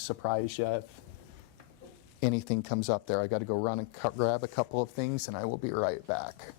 surprise you if anything comes up there. I got to go run and grab a couple of things, and I will be right back.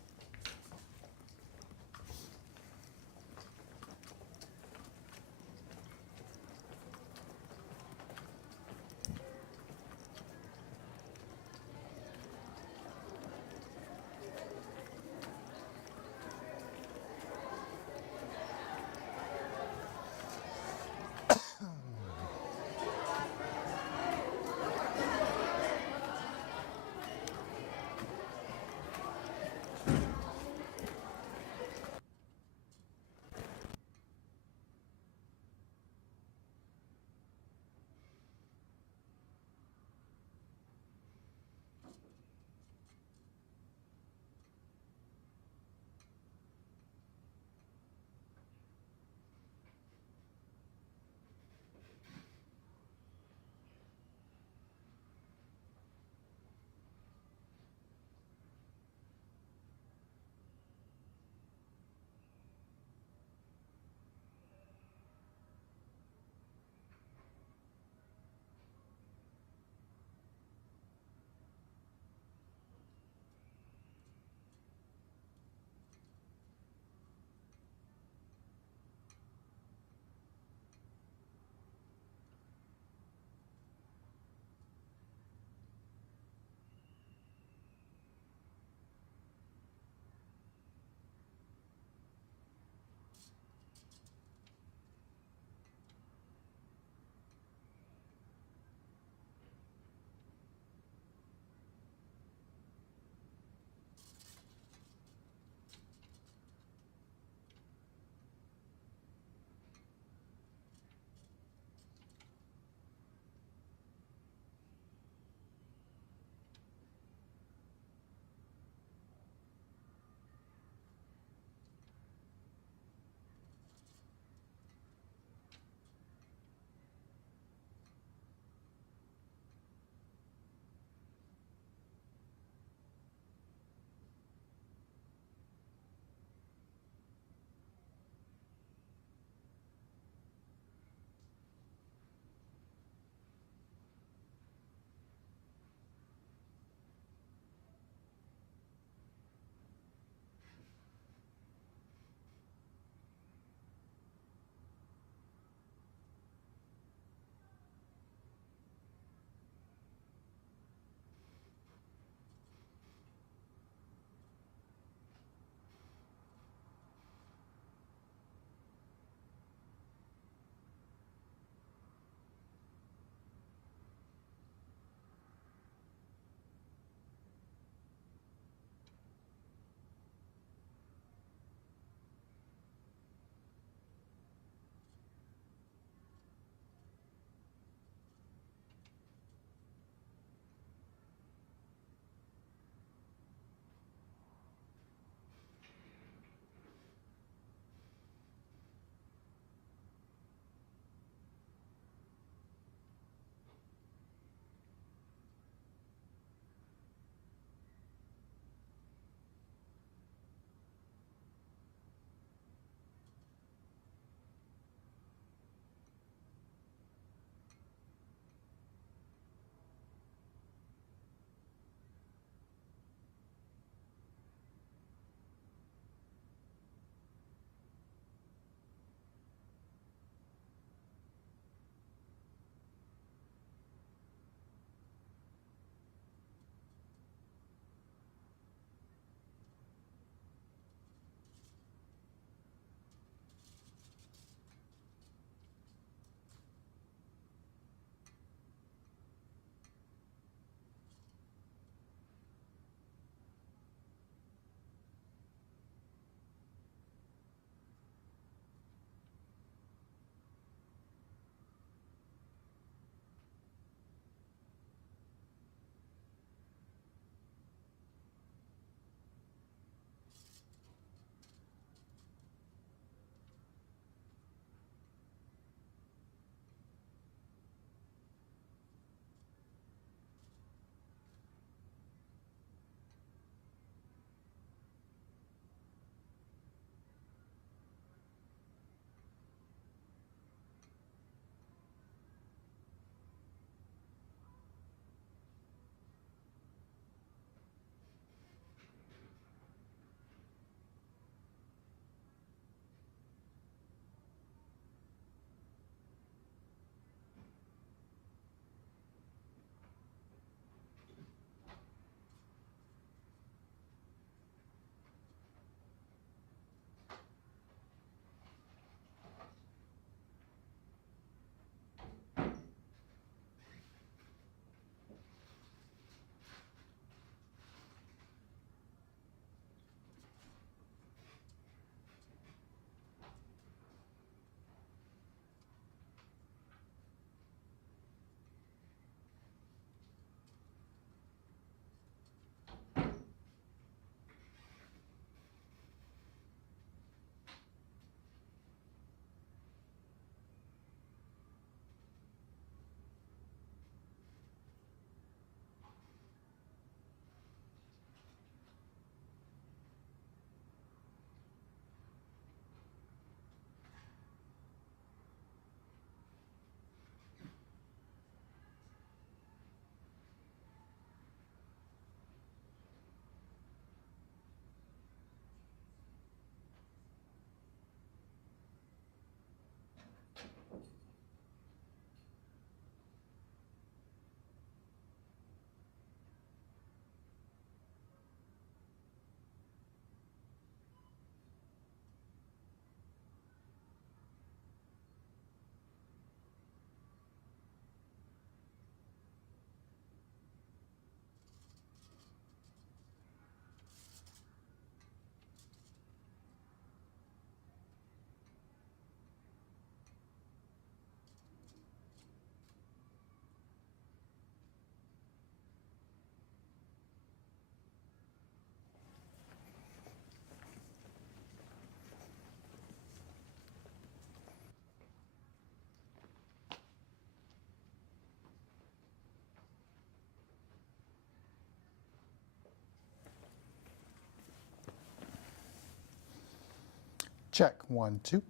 Check, 1, 2.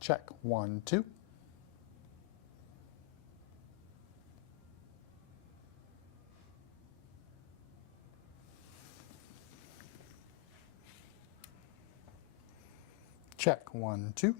Check, 1, 2. Check, 1, 2.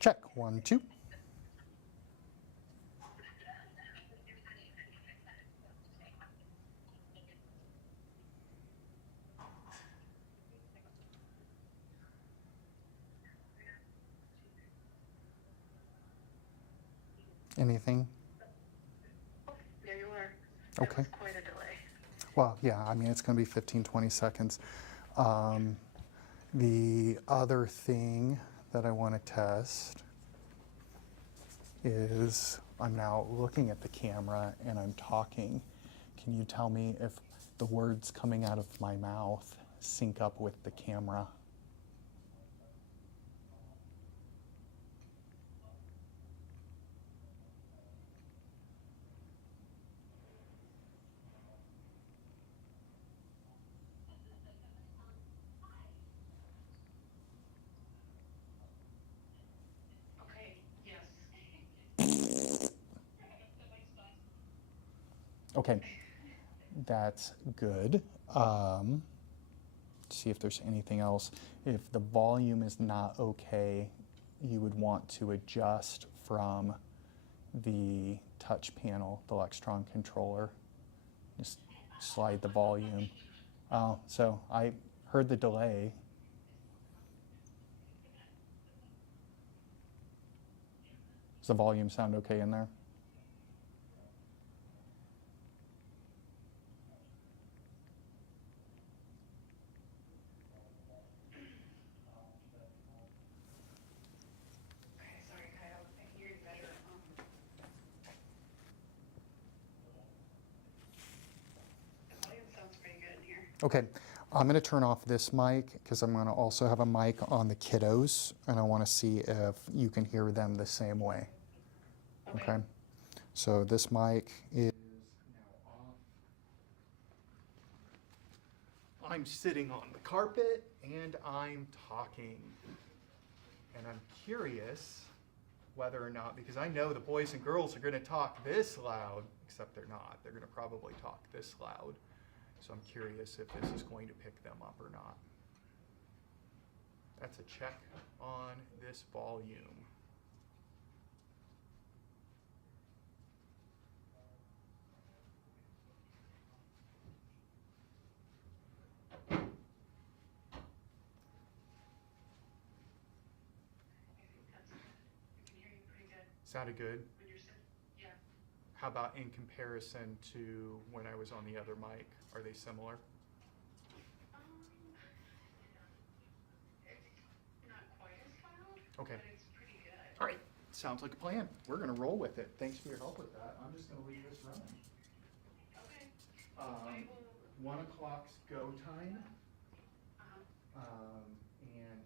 Check, 1, 2. Anything? There you are. Okay. That was quite a delay. Well, yeah, I mean, it's going to be 15, 20 seconds. The other thing that I want to test is I'm now looking at the camera and I'm talking. Can you tell me if the words coming out of my mouth sync up with the camera? Okay, yes. Okay, that's good. See if there's anything else. If the volume is not okay, you would want to adjust from the touch panel, the Lextron controller. Just slide the volume. Oh, so I heard the delay. Does the volume sound okay in there? Okay, sorry, Kyle. I can hear you better. The volume sounds pretty good in here. Okay, I'm going to turn off this mic because I'm going to also have a mic on the kiddos, and I want to see if you can hear them the same way. Okay? So this mic is now off. I'm sitting on the carpet and I'm talking. And I'm curious whether or not, because I know the boys and girls are going to talk this loud except they're not. They're gonna probably talk this loud. So I'm curious if this is going to pick them up or not. That's a check on this volume. I think that's good. I can hear you pretty good Sounded good. when you're sitting. Yeah. How about in comparison to when I was on the other mic? Are they similar? It's not quite as loud. Okay. But it's pretty good. All right, sounds like a plan. We're gonna roll with it. Thanks for your help with that. I'm just gonna leave this running. Okay. I will. 1 o'clock's go time. Uh-huh. And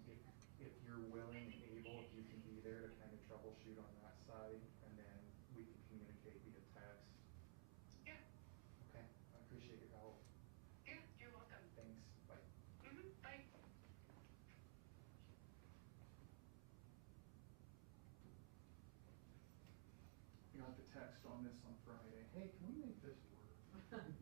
if you're willing and able, if you can be there to kind of troubleshoot on that side, and then we can communicate via text. Yeah. Okay, I appreciate your help. Yeah, you're welcome. Thanks, bye. Bye. We got the text on this on Friday. Hey, can we make this work? Sure, right?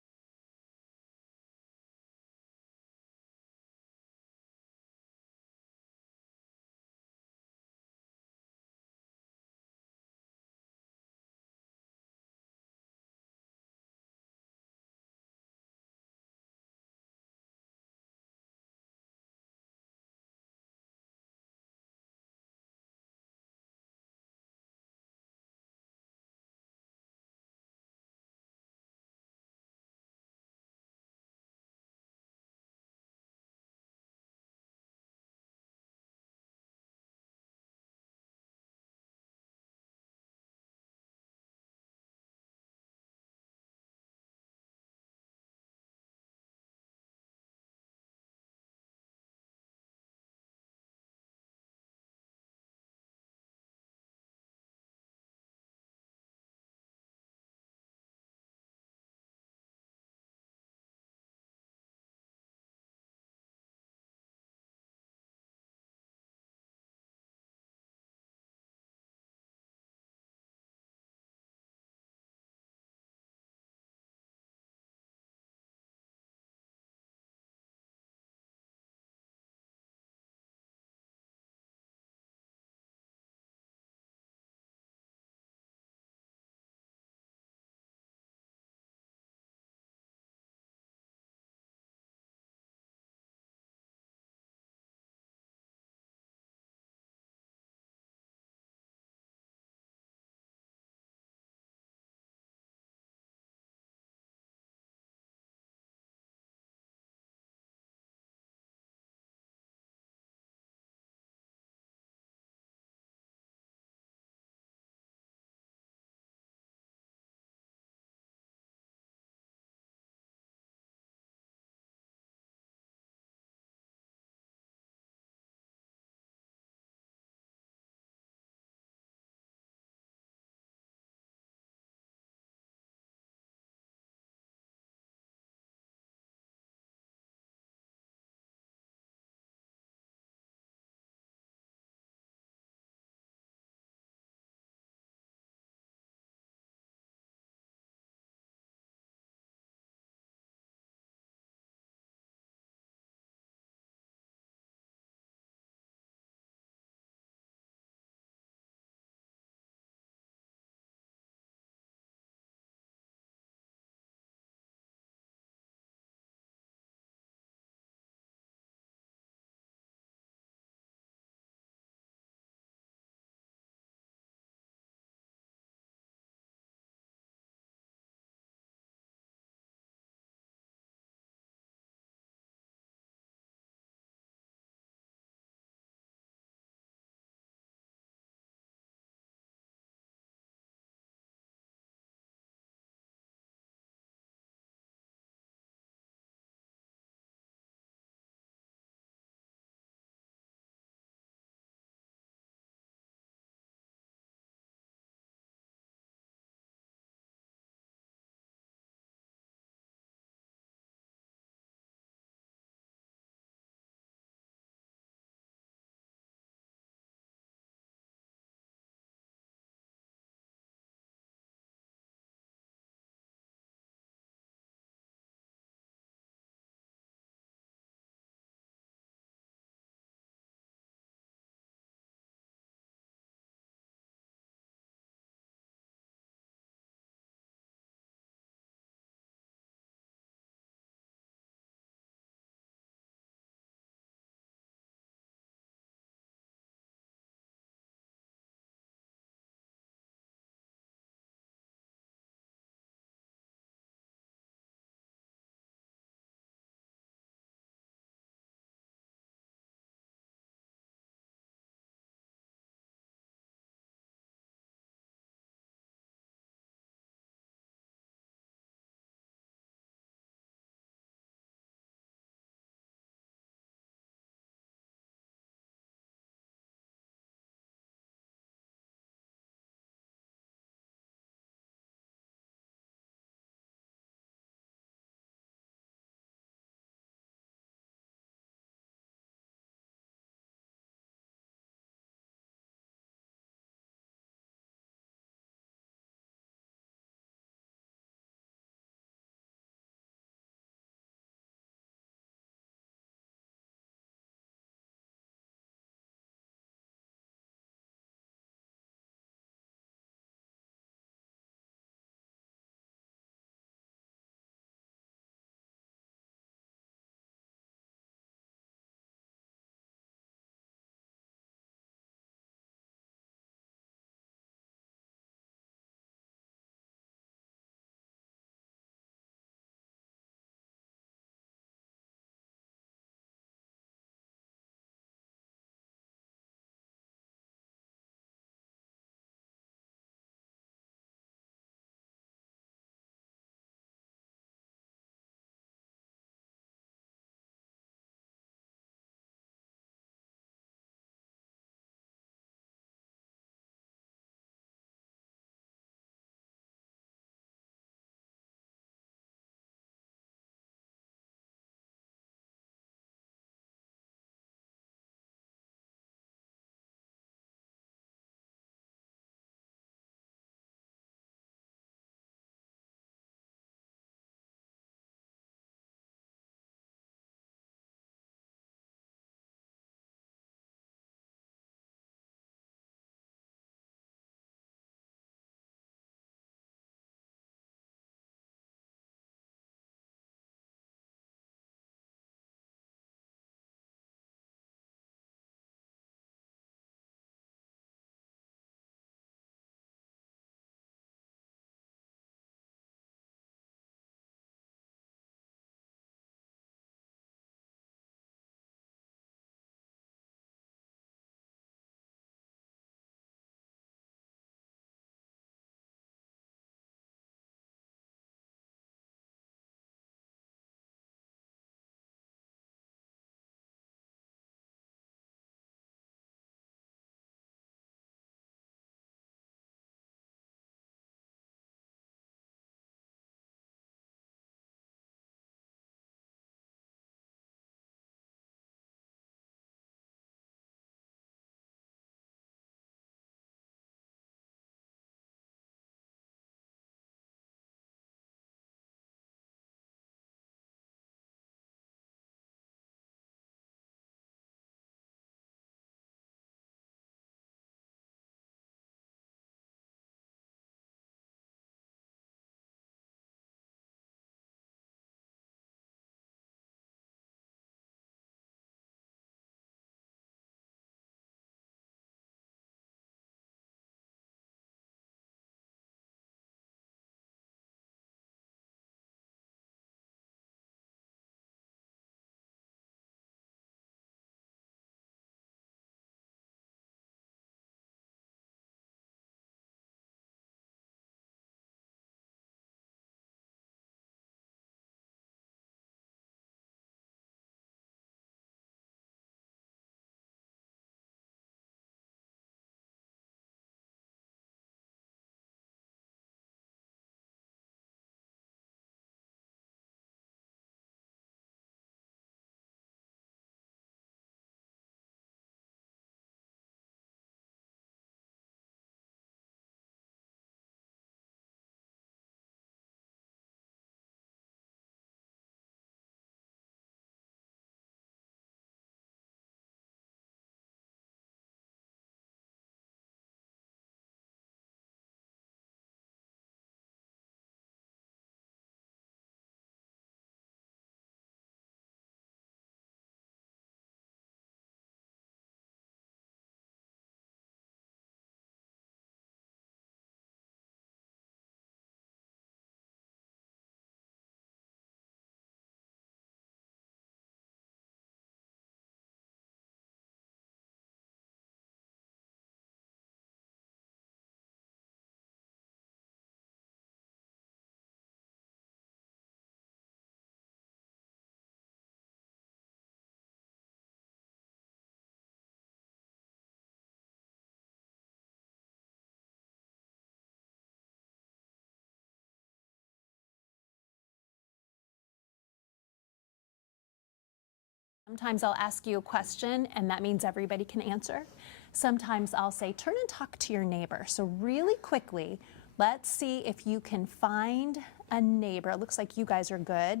Sometimes I'll ask you a question and that means everybody can answer. Sometimes I'll say, turn and talk to your neighbor. So really quickly, let's see if you can find a neighbor. It looks like you guys are good.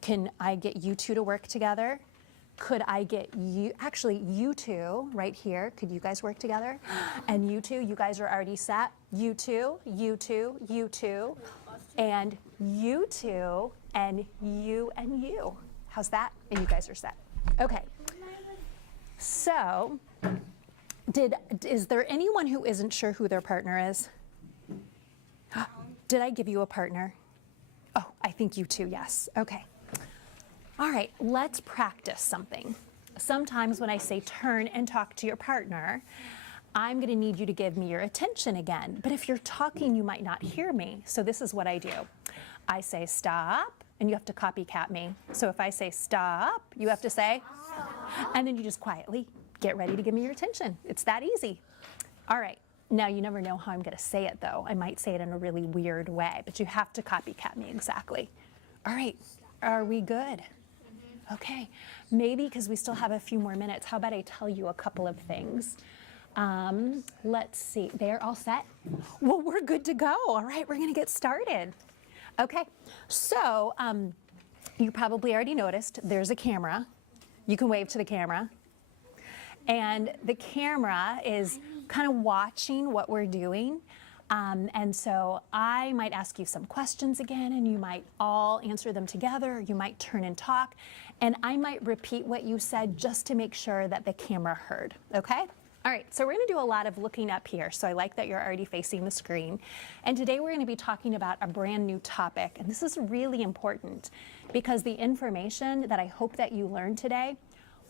Can I get you two to work together? Could I get you, actually you two right here, could you guys work together? And you two, you guys are already set. You two, you two, you two, and you two, and you and you. How's that? And you guys are set. Okay. So, is there anyone who isn't sure who their partner is? Did I give you a partner? Oh, I think you two, yes. Okay. All right, let's practice something. Sometimes when I say turn and talk to your partner, I'm going to need you to give me your attention again. But if you're talking, you might not hear me. So this is what I do. I say stop, and you have to copycat me. So if I say stop, you have to say, and then you just quietly get ready to give me your attention. It's that easy. All right. Now, you never know how I'm going to say it, though. I might say it in a really weird way, but you have to copycat me exactly. All right. Are we good? Okay. Maybe because we still have a few more minutes, how about I tell you a couple of things? Let's see. They're all set? Well, we're good to go. All right. We're going to get started. Okay. So you probably already noticed there's a camera. You can wave to the camera. And the camera is kind of watching what we're doing. And so I might ask you some questions again, and you might all answer them together. You might turn and talk. And I might repeat what you said just to make sure that the camera heard. Okay? All right, so we're going to do a lot of looking up here. So I like that you're already facing the screen. And today we're going to be talking about a brand new topic. And this is really important because the information that I hope that you learn today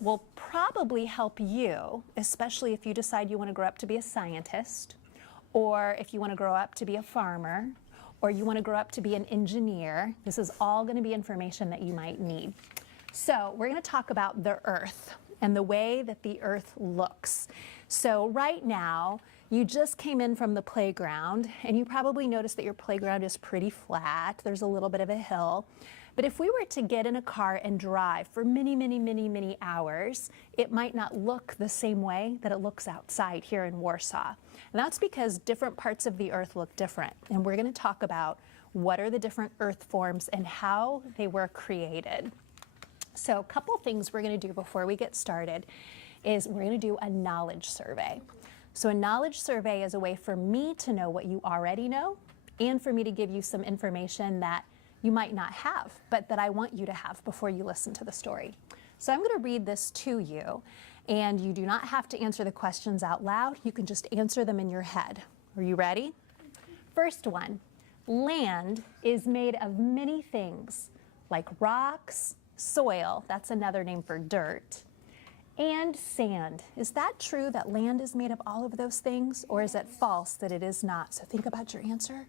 will probably help you, especially if you decide you want to grow up to be a scientist, or if you want to grow up to be a farmer, or you want to grow up to be an engineer. This is all going to be information that you might need. So we're going to talk about the Earth and the way that the Earth looks. So right now, you just came in from the playground, and you probably noticed that your playground is pretty flat. There's a little bit of a hill. But if we were to get in a car and drive for many, many, many, many hours, it might not look the same way that it looks outside here in Warsaw. And that's because different parts of the Earth look different. And we're going to talk about what are the different Earth forms and how they were created. So a couple things we're going to do before we get started is we're going to do a knowledge survey. So a knowledge survey is a way for me to know what you already know and for me to give you some information that you might not have, but that I want you to have before you listen to the story. So I'm going to read this to you, and you do not have to answer the questions out loud. You can just answer them in your head. Are you ready? First one, land is made of many things, like rocks, soil, that's another name for dirt, and sand. Is that true that land is made of all of those things, or is it false that it is not? So think about your answer.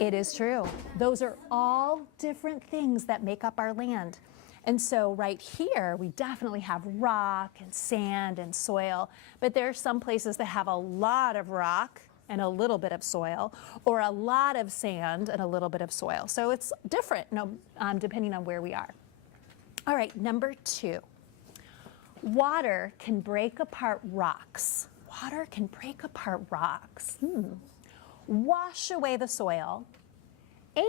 It is true. Those are all different things that make up our land. And so right here, we definitely have rock and sand and soil, but there are some places that have a lot of rock and a little bit of soil, or a lot of sand and a little bit of soil. So it's different depending on where we are. All right, number 2. Water can break apart rocks. Water can break apart rocks. Wash away the soil,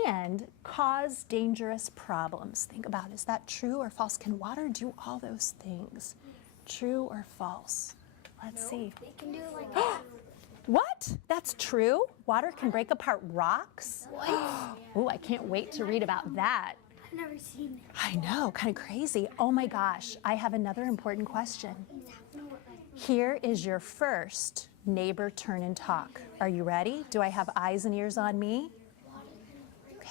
and cause dangerous problems. Think about, is that true or false? Can water do all those things? True or false? Let's see. They can do like What? That's true? Water can break apart rocks? what? Oh, I can't wait to read about that. I've never seen it. I know, kind of crazy. Oh my gosh, I have another important question. Here is your first neighbor turn and talk. Are you ready? Do I have eyes and ears on me? Okay.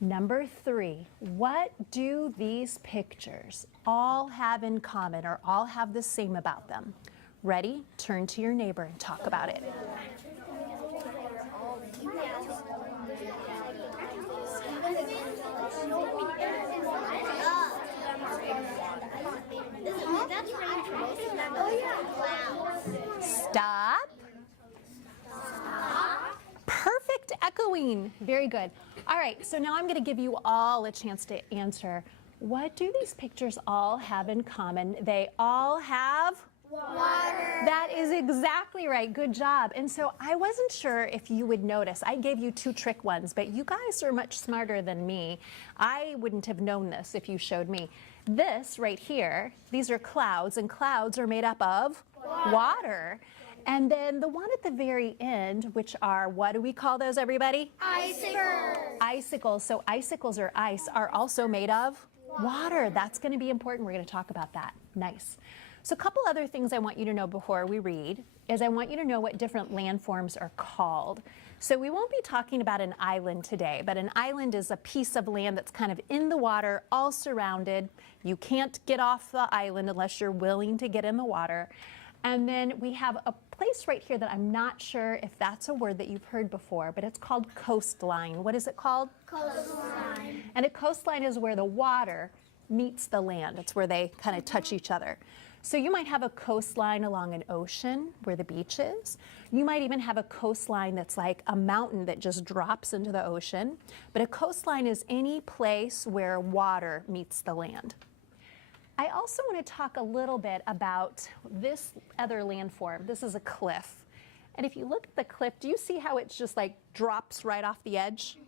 Number 3, what do these pictures all have in common or all have the same about them? Ready? Turn to your neighbor and talk about it. Stop. Perfect echoing. Very good. All right, so now I'm going to give you all a chance to answer What do these pictures all have in common? They all have water. That is exactly right. Good job. And so I wasn't sure if you would notice. I gave you 2 trick ones, but you guys are much smarter than me. I wouldn't have known this if you showed me. This right here, these are clouds, and clouds are made up of water. And then the one at the very end, which are, what do we call those, everybody? Icicles. Icicles. So icicles or ice are also made of water. That's going to be important. We're going to talk about that. Nice. So a couple other things I want you to know before we read is I want you to know what different landforms are called. So we won't be talking about an island today, but an island is a piece of land that's kind of in the water, all surrounded. You can't get off the island unless you're willing to get in the water. And then we have a place right here that I'm not sure if that's a word that you've heard before, but it's called coastline. What is it called? Coastline. And a coastline is where the water meets the land. It's where they kind of touch each other. So you might have a coastline along an ocean where the beach is. You might even have a coastline that's like a mountain that just drops into the ocean. But a coastline is any place where water meets the land. I also want to talk a little bit about this other landform. This is a cliff. And if you look at the cliff, do you see how it's just like drops right off the edge?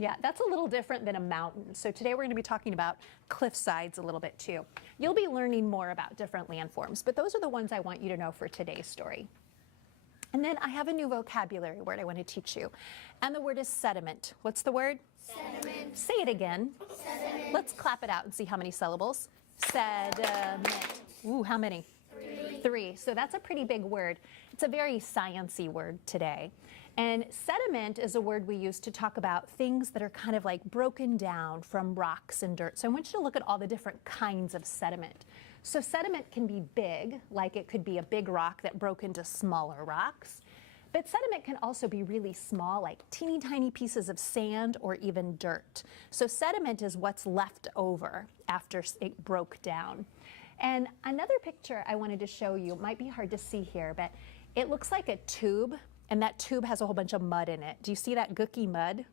Yeah, that's a little different than a mountain. So today we're going to be talking about cliff sides a little bit too. You'll be learning more about different landforms, but those are the ones I want you to know for today's story. And then I have a new vocabulary word I want to teach you. And the word is sediment. What's the word? Sediment. Say it again. Sediment. Let's clap it out and see how many syllables. Sediment. Ooh, how many? 3. So that's a pretty big word. It's a very science-y word today. And sediment is a word we use to talk about things that are kind of like broken down from rocks and dirt. So I want you to look at all the different kinds of sediment. So sediment can be big, like it could be a big rock that broke into smaller rocks. But sediment can also be really small, like teeny tiny pieces of sand or even dirt. So sediment is what's left over after it broke down. And another picture I wanted to show you, might be hard to see here, but it looks like a tube, and that tube has a whole bunch of mud in it. Do you see that gooky mud?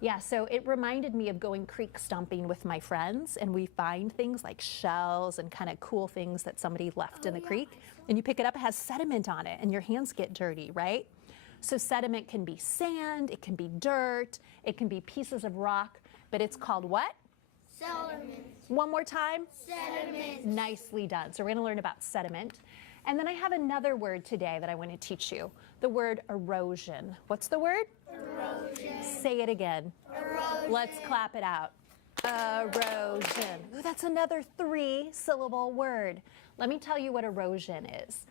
Yeah, so it reminded me of going creek stomping with my friends, and we find things like shells and kind of cool things that somebody left in the creek, and you pick it up, it has sediment on it, and your hands get dirty, right? So sediment can be sand, it can be dirt, it can be pieces of rock, but it's called what? Sediment. One more time. Sediment. Nicely done. So we're going to learn about sediment. And then I have another word today that I want to teach you, the word erosion. What's the word? Erosion. Say it again. Erosion. Let's clap it out. Erosion. Ooh, that's another 3-syllable word. Let me tell you what erosion is.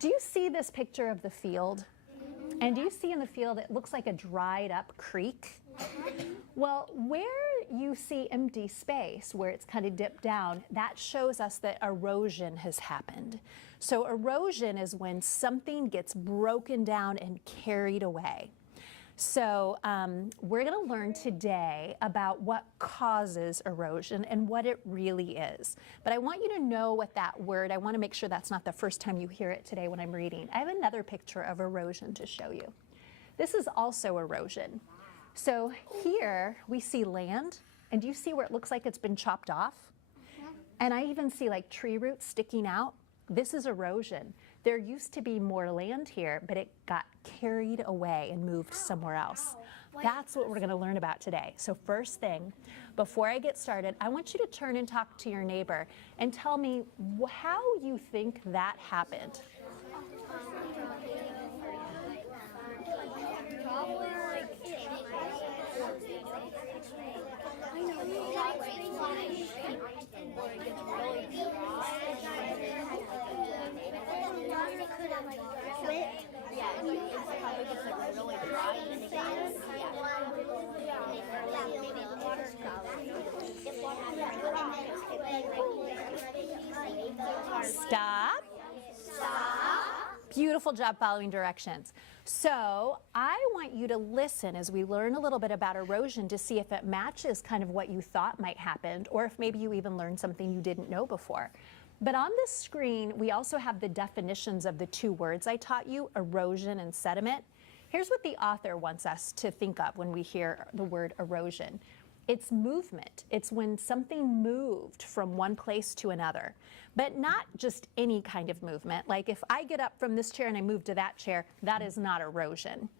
Do you see this picture of the field? And do you see in the field it looks like a dried up creek? Well, where you see empty space, where it's kind of dipped down, that shows us that erosion has happened. So erosion is when something gets broken down and carried away. So we're going to learn today about what causes erosion and what it really is. But I want you to know what that word, I want to make sure that's not the first time you hear it today when I'm reading. I have another picture of erosion to show you. This is also erosion. So here we see land, and do you see where it looks like it's been chopped off? And I even see like tree roots sticking out. This is erosion. There used to be more land here, but it got carried away and moved somewhere else. That's what we're going to learn about today. So first thing, before I get started, I want you to turn and talk to your neighbor and tell me how you think that happened. Stop. Beautiful job following directions. So I want you to listen as we learn a little bit about erosion to see if it matches kind of what you thought might happen, or if maybe you even learned something you didn't know before. But on this screen, we also have the definitions of the 2 words I taught you, erosion and sediment. Here's what the author wants us to think of when we hear the word erosion. It's movement. It's when something moved from one place to another, but not just any kind of movement. Like if I get up from this chair and I move to that chair, that is not erosion.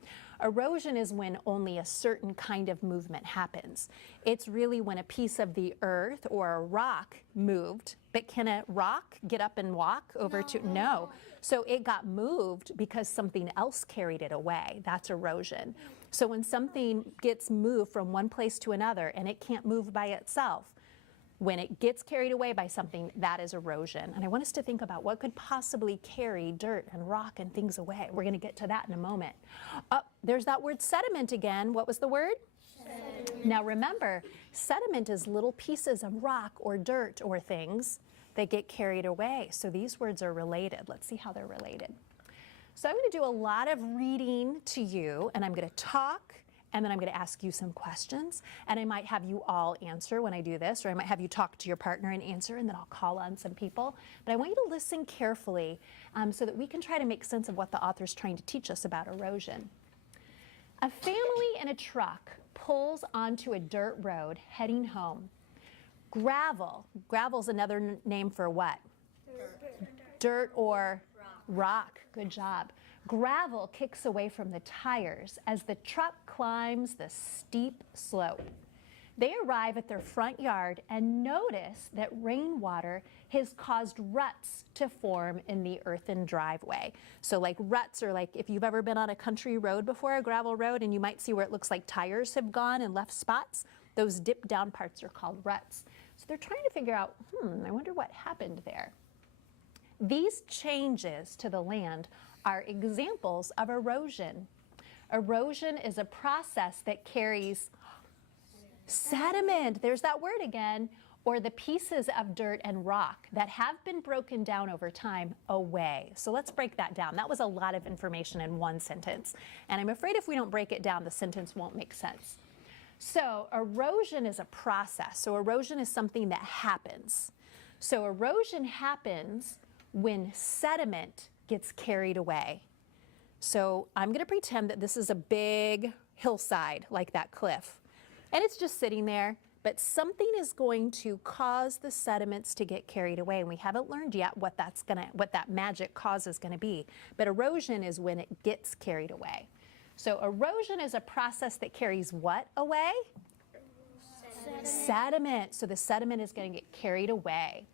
Erosion is when only a certain kind of movement happens. It's really when a piece of the earth or a rock moved, but can a rock get up and walk over to? No. So it got moved because something else carried it away. That's erosion. So when something gets moved from one place to another and it can't move by itself, when it gets carried away by something, that is erosion. And I want us to think about what could possibly carry dirt and rock and things away. We're going to get to that in a moment. Oh, there's that word sediment again. What was the word? Sediment. Now remember, sediment is little pieces of rock or dirt or things that get carried away. So these words are related. Let's see how they're related. So I'm going to do a lot of reading to you, and I'm going to talk, and then I'm going to ask you some questions, and I might have you all answer when I do this, or I might have you talk to your partner and answer, and then I'll call on some people. But I want you to listen carefully so that we can try to make sense of what the author's trying to teach us about erosion. A family in a truck pulls onto a dirt road heading home. Gravel's another name for what? Dirt or rock. Good job. Gravel kicks away from the tires as the truck climbs the steep slope. They arrive at their front yard and notice that rainwater has caused ruts to form in the earthen driveway. So like ruts are like if you've ever been on a country road before, a gravel road, and you might see where it looks like tires have gone and left spots, those dip down parts are called ruts. So they're trying to figure out, I wonder what happened there. These changes to the land are examples of erosion. Erosion is a process that carries sediment, there's that word again, or the pieces of dirt and rock that have been broken down over time away. So let's break that down. That was a lot of information in one sentence. And I'm afraid if we don't break it down, the sentence won't make sense. So erosion is a process. So erosion is something that happens. So erosion happens when sediment gets carried away. So I'm going to pretend that this is a big hillside like that cliff. And it's just sitting there, but something is going to cause the sediments to get carried away. And we haven't learned yet what that magic cause is going to be. But erosion is when it gets carried away. So erosion is a process that carries what away? Sediment. So the sediment is going to get carried away.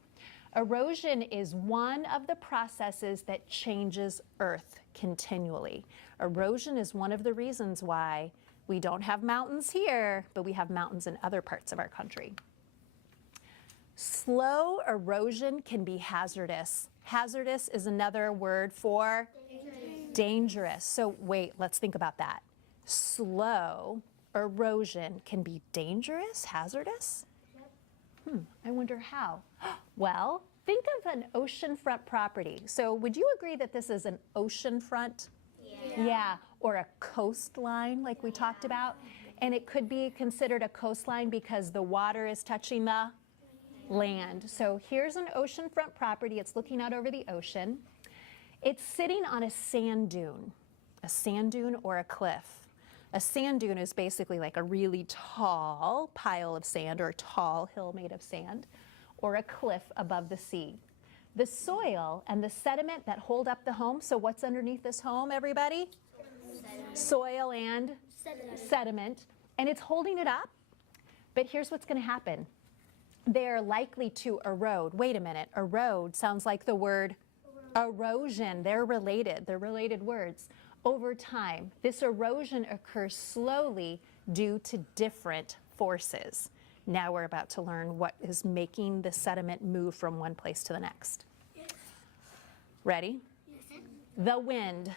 Erosion is one of the processes that changes Earth continually. Erosion is one of the reasons why we don't have mountains here, but we have mountains in other parts of our country. Slow erosion can be hazardous. Hazardous is another word for dangerous. So wait, let's think about that. Slow erosion can be dangerous, hazardous? I wonder how. Well, think of an oceanfront property. So would you agree that this is an oceanfront? Yeah, or a coastline like we talked about. And it could be considered a coastline because the water is touching the land. So here's an oceanfront property. It's looking out over the ocean. It's sitting on a sand dune or a cliff. A sand dune is basically like a really tall pile of sand or a tall hill made of sand or a cliff above the sea. The soil and the sediment that hold up the home, so what's underneath this home, everybody? Soil and sediment, and it's holding it up. But here's what's going to happen. They're likely to erode. Wait a minute, erode sounds like the word erosion. They're related words. Over time, this erosion occurs slowly due to different forces. Now we're about to learn what is making the sediment move from one place to the next. Ready? The wind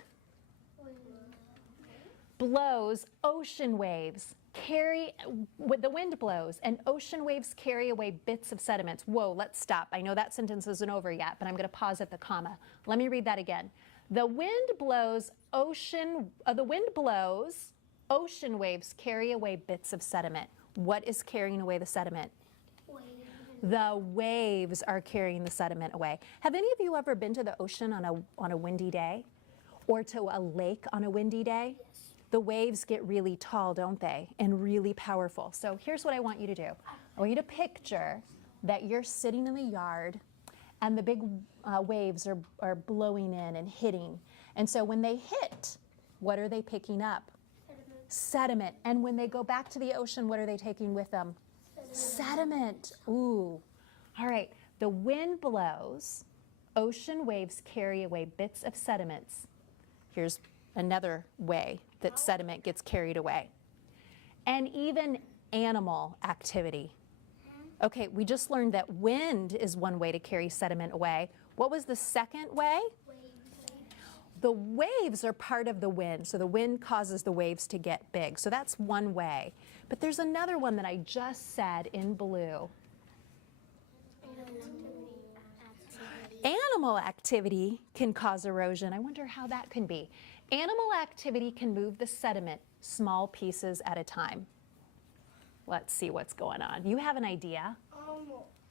blows ocean waves. The wind blows and ocean waves carry away bits of sediments. Whoa, let's stop. I know that sentence isn't over yet, but I'm going to pause at the comma. Let me read that again. The wind blows, ocean waves carry away bits of sediment. What is carrying away the sediment? The waves are carrying the sediment away. Have any of you ever been to the ocean on a windy day? Or to a lake on a windy day? the waves get really tall, don't they? And really powerful. So here's what I want you to do. I want you to picture that you're sitting in the yard and the big waves are blowing in and hitting. And so when they hit, what are they picking up? Sediment. And when they go back to the ocean, what are they taking with them? Sediment. Ooh. All right. The wind blows. Ocean waves carry away bits of sediments. Here's another way that sediment gets carried away. And even animal activity. Okay, we just learned that wind is one way to carry sediment away. What was the second way? The waves are part of the wind, so the wind causes the waves to get big. So that's one way. But there's another one that I just said in blue. Animal activity can cause erosion. I wonder how that can be. Animal activity can move the sediment small pieces at a time. Let's see what's going on. You have an idea?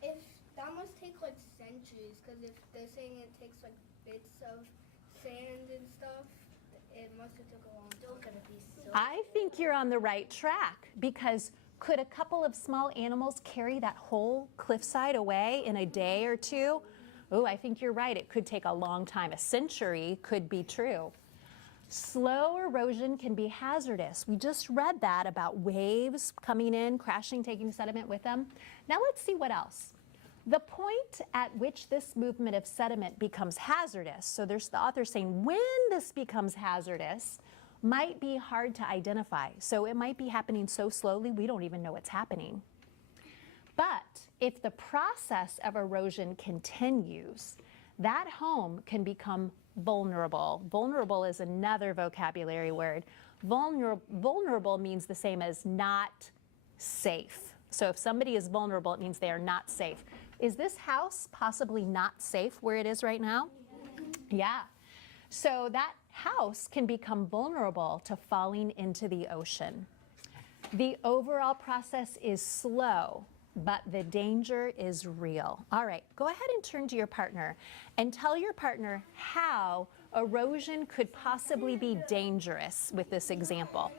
If that must take like centuries, because if they're saying it takes like bits of sand and stuff, it must have took a long time. I think you're on the right track, because could a couple of small animals carry that whole cliffside away in a day or two? Oh, I think you're right. It could take a long time. A century could be true. Slow erosion can be hazardous. We just read that about waves coming in, crashing, taking sediment with them. Now let's see what else. The point at which this movement of sediment becomes hazardous, so there's the author saying when this becomes hazardous, might be hard to identify. So it might be happening so slowly we don't even know what's happening. But if the process of erosion continues, that home can become vulnerable. Vulnerable is another vocabulary word. Vulnerable means the same as not safe. So if somebody is vulnerable, it means they are not safe. Is this house possibly not safe where it is right now? Yeah. So that house can become vulnerable to falling into the ocean. The overall process is slow, but the danger is real. All right, go ahead and turn to your partner and tell your partner how erosion could possibly be dangerous with this example.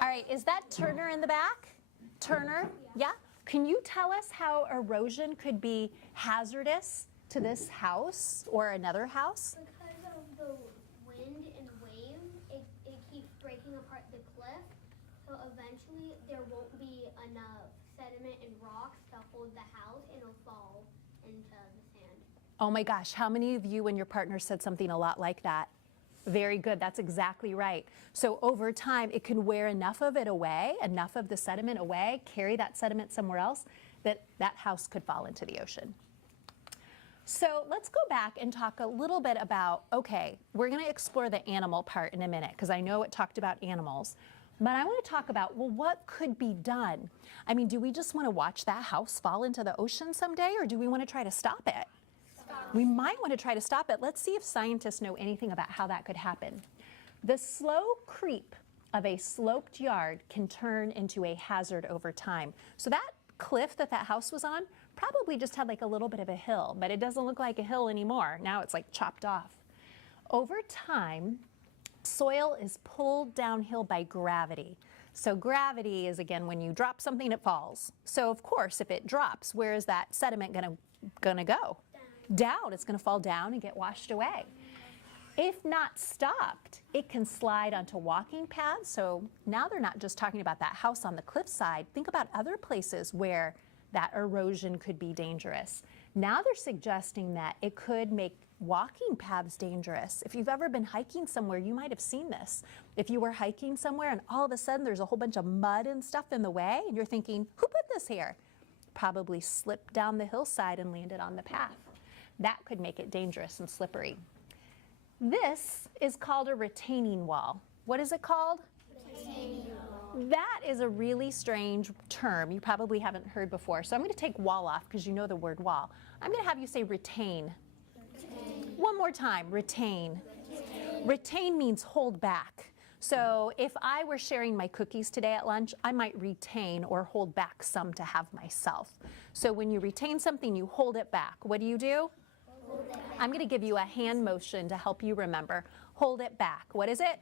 All right, is that Turner in the back? Turner, yeah? Can you tell us how erosion could be hazardous to this house or another house? Because of the wind and wave, it keeps breaking apart the cliff, so eventually there won't be enough sediment and rocks to hold the house, and it'll fall into the sand. Oh my gosh, how many of you and your partner said something a lot like that? Very good, that's exactly right. So over time, it can wear enough of it away, enough of the sediment away, carry that sediment somewhere else, that that house could fall into the ocean. So let's go back and talk a little bit about, okay, we're gonna explore the animal part in a minute, because I know it talked about animals, but I wanna talk about, well, what could be done? I mean, do we just wanna watch that house fall into the ocean someday, or do we wanna try to stop it? We might want to try to stop it. Let's see if scientists know anything about how that could happen. The slow creep of a sloped yard can turn into a hazard over time. So that cliff that house was on probably just had like a little bit of a hill, but it doesn't look like a hill anymore. Now it's like chopped off. Over time, soil is pulled downhill by gravity. So gravity is, again, when you drop something, it falls. So of course, if it drops, where is that sediment gonna go? Down. It's going to fall down and get washed away. If not stopped, it can slide onto walking paths. So now they're not just talking about that house on the cliffside. Think about other places where that erosion could be dangerous. Now they're suggesting that it could make walking paths dangerous. If you've ever been hiking somewhere, you might have seen this. If you were hiking somewhere and all of a sudden there's a whole bunch of mud and stuff in the way, and you're thinking, who put this here? Probably slipped down the hillside and landed on the path. That could make it dangerous and slippery. This is called a retaining wall. What is it called? Retaining wall. That is a really strange term you probably haven't heard before. So I'm going to take wall off because you know the word wall. I'm going to have you say retain. One more time, retain. Retain means hold back. So if I were sharing my cookies today at lunch, I might retain or hold back some to have myself. So when you retain something, you hold it back. What do? I'm going to give you a hand motion to help you remember. Hold it back. What is it?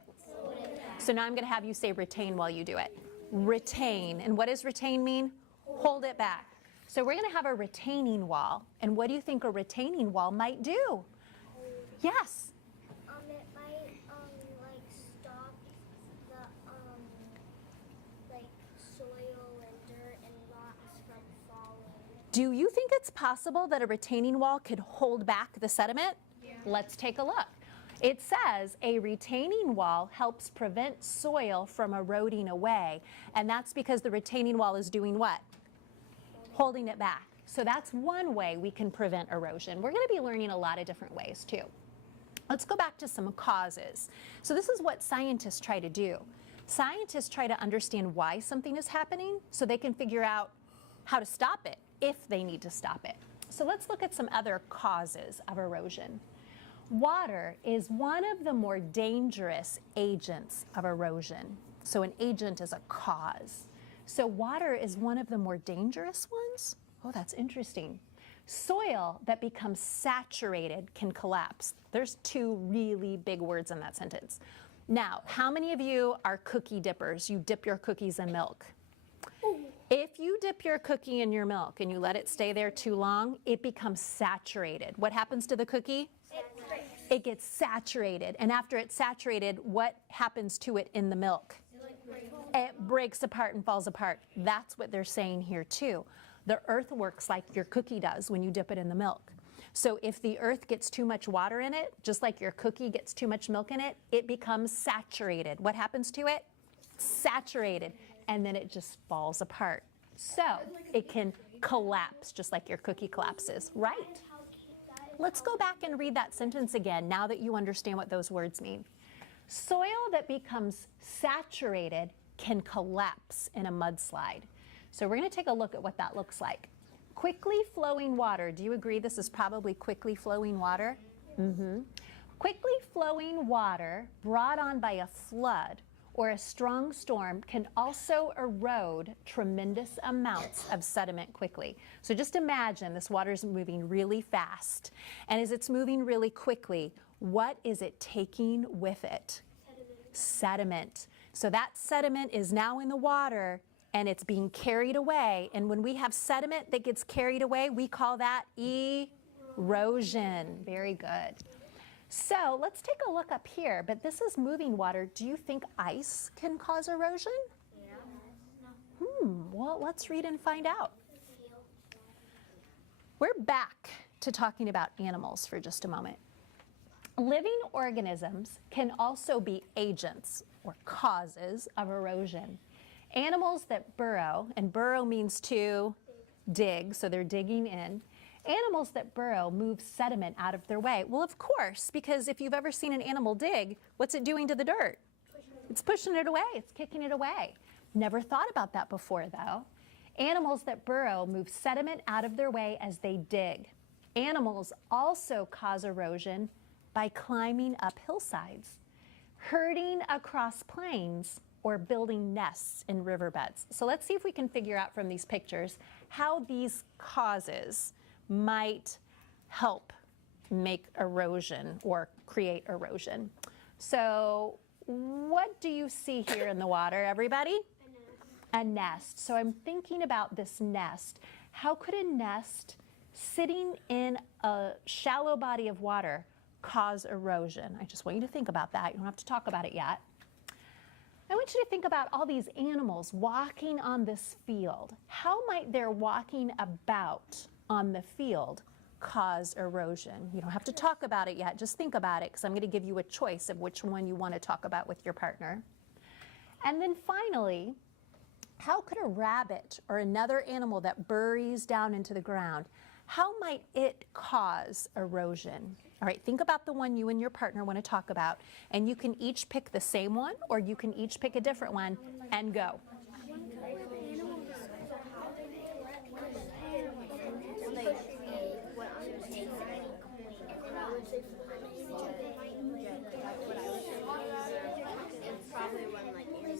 So now I'm going to have you say retain while you do it. Retain. And what does retain mean? Hold it back. So we're going to have a retaining wall. And what do you think a retaining wall might do? Yes. It might like stop the like soil and dirt and rocks from falling. Do you think it's possible that a retaining wall could hold back the sediment? Yeah. Let's take a look. It says a retaining wall helps prevent soil from eroding away, and that's because the retaining wall is doing what? Holding it back. So that's one way we can prevent erosion. We're going to be learning a lot of different ways too. Let's go back to some causes. So this is what scientists try to do. Scientists try to understand why something is happening so they can figure out how to stop it if they need to stop it. So let's look at some other causes of erosion. Water is one of the more dangerous agents of erosion. So an agent is a cause. So water is one of the more dangerous ones? Oh, that's interesting. Soil that becomes saturated can collapse. There's two really big words in that sentence. Now, how many of you are cookie dippers? You dip your cookies in milk. If you dip your cookie in your milk and you let it stay there too long, it becomes saturated. What happens to the cookie? It gets saturated. And after it's saturated, what happens to it in the milk? It breaks apart and falls apart. That's what they're saying here too. The earth works like your cookie does when you dip it in the milk. So if the earth gets too much water in it, just like your cookie gets too much milk in it, it becomes saturated. What happens to it? Saturated. And then it just falls apart. So it can collapse just like your cookie collapses, right? Let's go back and read that sentence again now that you understand what those words mean. Soil that becomes saturated can collapse in a mudslide. So we're going to take a look at what that looks like. Quickly flowing water. Do you agree this is probably quickly flowing water? Mm-hmm. Quickly flowing water brought on by a flood or a strong storm can also erode tremendous amounts of sediment quickly. So just imagine this water is moving really fast. And as it's moving really quickly, what is it taking with it? Sediment. So that sediment is now in the water and it's being carried away. And when we have sediment that gets carried away, we call that erosion. Very good. So let's take a look up here, but this is moving water. Do you think ice can cause erosion? Yeah. Well, let's read and find out. We're back to talking about animals for just a moment. Living organisms can also be agents or causes of erosion. Animals that burrow, and burrow means to dig, so they're digging in. Animals that burrow move sediment out of their way. Well, of course, because if you've ever seen an animal dig, what's it doing to the dirt? It's pushing it away. It's kicking it away. Never thought about that before, though. Animals that burrow move sediment out of their way as they dig. Animals also cause erosion by climbing up hillsides, herding across plains, or building nests in riverbeds. So let's see if we can figure out from these pictures how these causes might help make erosion or create erosion. So what do you see here in the water, everybody? A nest. So I'm thinking about this nest. How could a nest sitting in a shallow body of water cause erosion? I just want you to think about that. You don't have to talk about it yet. I want you to think about all these animals walking on this field. How might their walking about on the field cause erosion? You don't have to talk about it yet, just think about it, because I'm going to give you a choice of which one you want to talk about with your partner. And then finally, how could a rabbit or another animal that buries down into the ground, how might it cause erosion? All right, think about the one you and your partner want to talk about, and you can each pick the same one, or you can each pick a different one and go. Probably when like in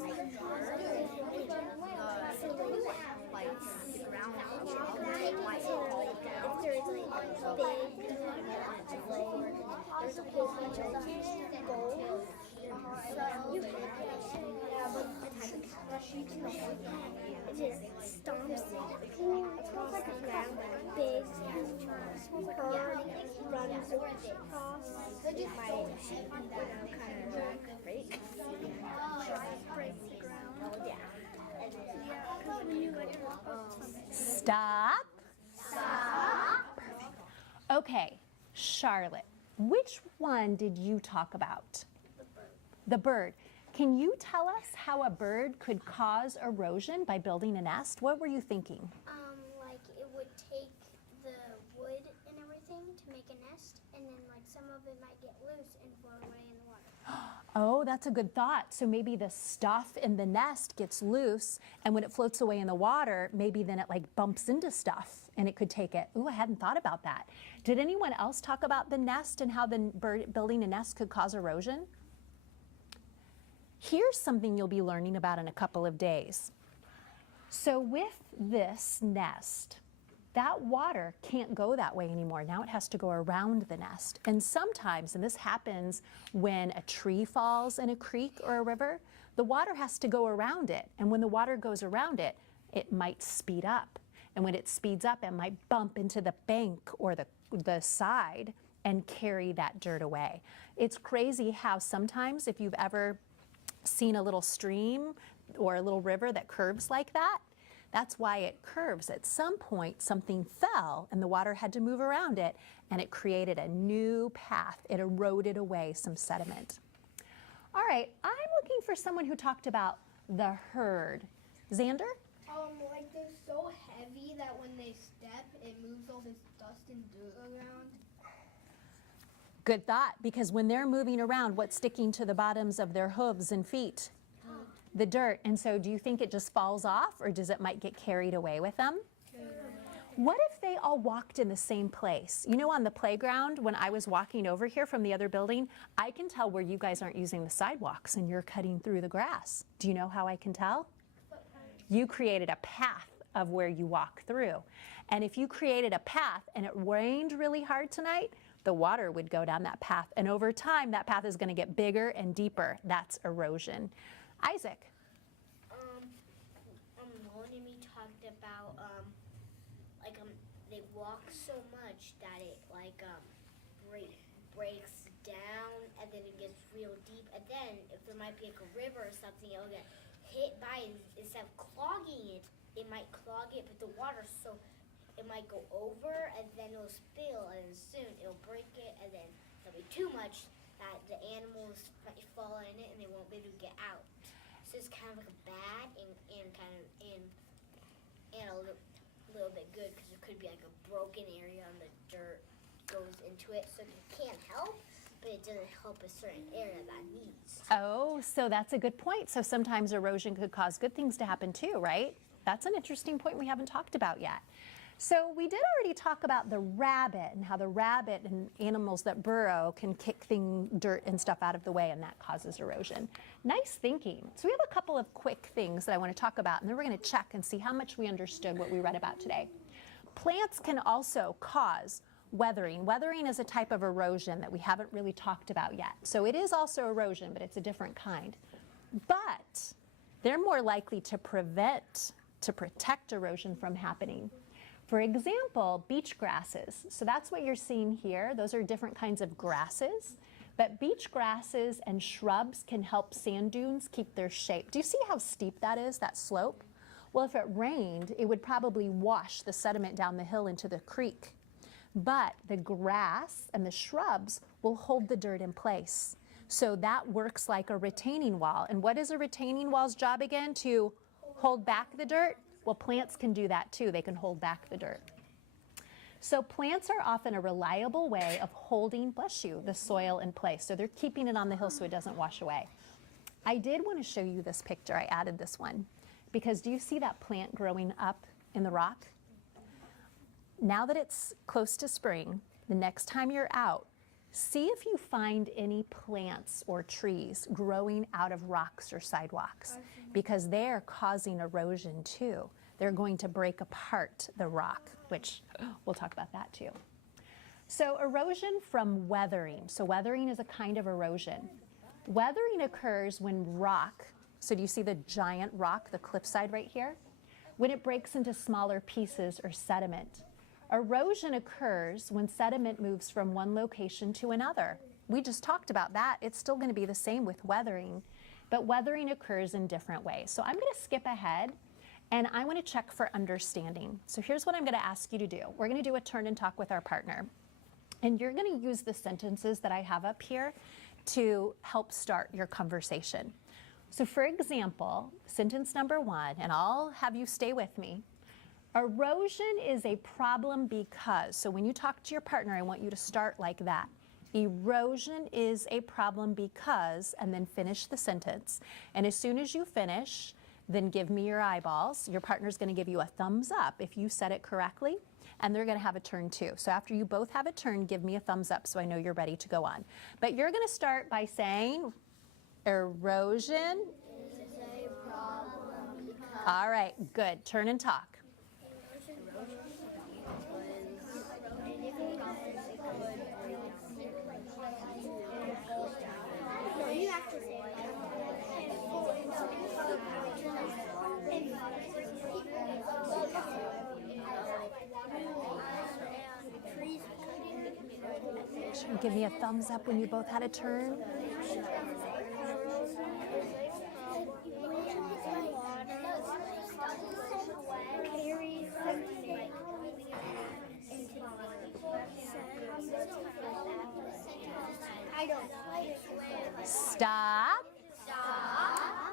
like the ground might fall down. If there's like big there's a whole bunch of gold. It just stomps across the ground like a big herd runs across. My kind of break the ground. Stop. Perfect. Okay, Charlotte, which one did you talk about? The bird. Can you tell us how a bird could cause erosion by building a nest? What were you thinking? Like it would take the wood and everything to make a nest, and then like some of it might get loose and float away in the water. Oh, that's a good thought. So maybe the stuff in the nest gets loose, and when it floats away in the water, maybe then it like bumps into stuff and it could take it. Ooh, I hadn't thought about that. Did anyone else talk about the nest and how the bird building a nest could cause erosion? Here's something you'll be learning about in a couple of days. So with this nest, that water can't go that way anymore. Now it has to go around the nest. And sometimes, and this happens when a tree falls in a creek or a river, the water has to go around it. And when the water goes around it, it might speed up. And when it speeds up, it might bump into the bank or the side and carry that dirt away. It's crazy how sometimes, if you've ever seen a little stream or a little river that curves like that, that's why it curves. At some point, something fell and the water had to move around it, and it created a new path. It eroded away some sediment. All right, I'm looking for someone who talked about the herd. Xander? Like they're so heavy that when they step, it moves all this dust and dirt around. Good thought, because when they're moving around, what's sticking to the bottoms of their hooves and feet? The dirt. And so do you think it just falls off, or does it might get carried away with them? What if they all walked in the same place? You know, on the playground, when I was walking over here from the other building, I can tell where you guys aren't using the sidewalks and you're cutting through the grass. Do you know how I can tell? You created a path of where you walk through. And if you created a path and it rained really hard tonight, the water would go down that path. And over time, that path is going to get bigger and deeper. That's erosion. Isaac. Moan and me talked about they walk so much that it breaks down, and then it gets real deep, and then if there might be like a river or something, it'll get hit by it. Instead of clogging it, it might clog it, but the water's so it might go over, and then it'll spill, and then soon it'll break it, and then there'll be too much that the animals might fall in it and they won't be able to get out. So it's kind of like a bad and a little bit good, because it could be like a broken area and the dirt goes into it. So you can't help, but it doesn't help a certain area that needs. Oh, so that's a good point. So sometimes erosion could cause good things to happen too, right? That's an interesting point we haven't talked about yet. So we did already talk about the rabbit and how the rabbit and animals that burrow can kick dirt and stuff out of the way, and that causes erosion. Nice thinking. So we have a couple of quick things that I want to talk about, and then we're going to check and see how much we understood what we read about today. Plants can also cause weathering. Weathering is a type of erosion that we haven't really talked about yet. So it is also erosion, but it's a different kind. But they're more likely to protect erosion from happening. For example, beach grasses. So that's what you're seeing here. Those are different kinds of grasses. But beach grasses and shrubs can help sand dunes keep their shape. Do you see how steep that is, that slope? Well, if it rained, it would probably wash the sediment down the hill into the creek. But the grass and the shrubs will hold the dirt in place. So that works like a retaining wall. And what is a retaining wall's job again? To hold back the dirt? Well, plants can do that too. They can hold back the dirt. So plants are often a reliable way of holding, bless you, the soil in place. So they're keeping it on the hill so it doesn't wash away. I did want to show you this picture. I added this one because do you see that plant growing up in the rock? Now that it's close to spring, the next time you're out, see if you find any plants or trees growing out of rocks or sidewalks because they're causing erosion too. They're going to break apart the rock, which we'll talk about that too. So erosion from weathering. So weathering is a kind of erosion. Weathering occurs when rock, so do you see the giant rock, the cliffside right here? When it breaks into smaller pieces or sediment. Erosion occurs when sediment moves from one location to another. We just talked about that. It's still going to be the same with weathering, but weathering occurs in different ways. So I'm going to skip ahead and I want to check for understanding. So here's what I'm going to ask you to do. We're going to do a turn and talk with our partner. And you're going to use the sentences that I have up here to help start your conversation. So for example, sentence number 1, and I'll have you stay with me. Erosion is a problem because, so when you talk to your partner, I want you to start like that. Erosion is a problem because, and then finish the sentence. And as soon as you finish, then give me your eyeballs. Your partner's going to give you a thumbs up if you said it correctly, and they're going to have a turn too. So after you both have a turn, give me a thumbs up so I know you're ready to go on. But you're going to start by saying, erosion Is a problem because All right, good. Turn and talk. No, you have to say Give me a thumbs up when you both had a turn. Stop.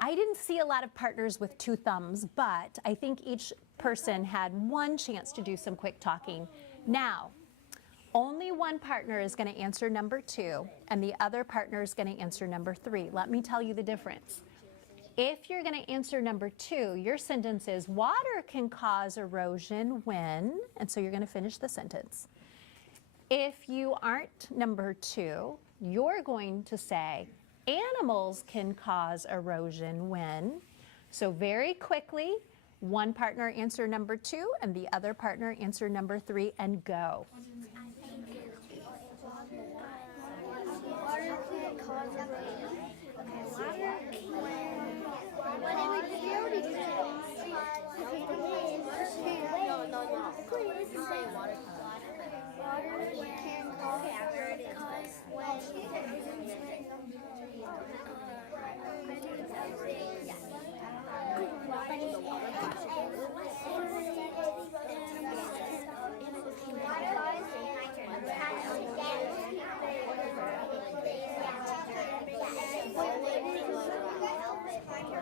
I didn't see a lot of partners with 2 thumbs, but I think each person had 1 chance to do some quick talking. Now, only one partner is going to answer number 2, and the other partner is going to answer number 3. Let me tell you the difference. If you're going to answer number 2, your sentence is, water can cause erosion when, and so you're going to finish the sentence. If you aren't number 2, you're going to say, animals can cause erosion when. So very quickly, one partner answer number 2 and the other partner answer number 3 and go. water can cause erosion. Water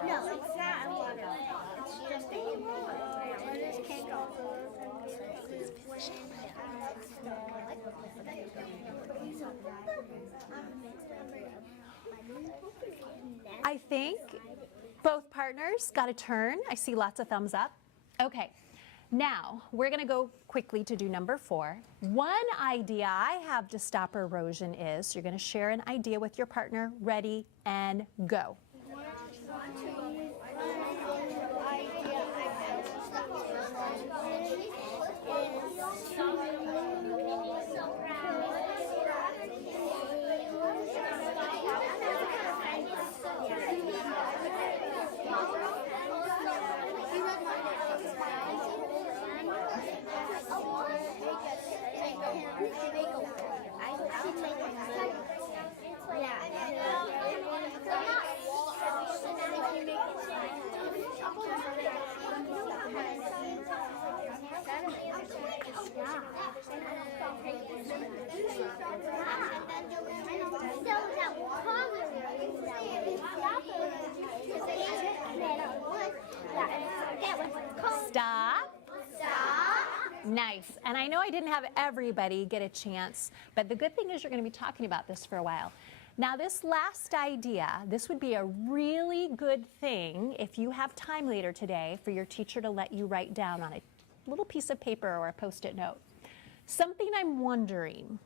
No, it's not water. It's just a waters can cause I think both partners got a turn. I see lots of thumbs up. Okay, now we're going to go quickly to do number 4. One idea I have to stop erosion is you're going to share an idea with your partner. Ready and go. Nice. And I know I didn't have everybody get a chance, but the good thing is you're going to be talking about this for a while. Now, this last idea, this would be a really good thing if you have time later today for your teacher to let you write down on a little piece of paper or a Post-it note. Something I'm wondering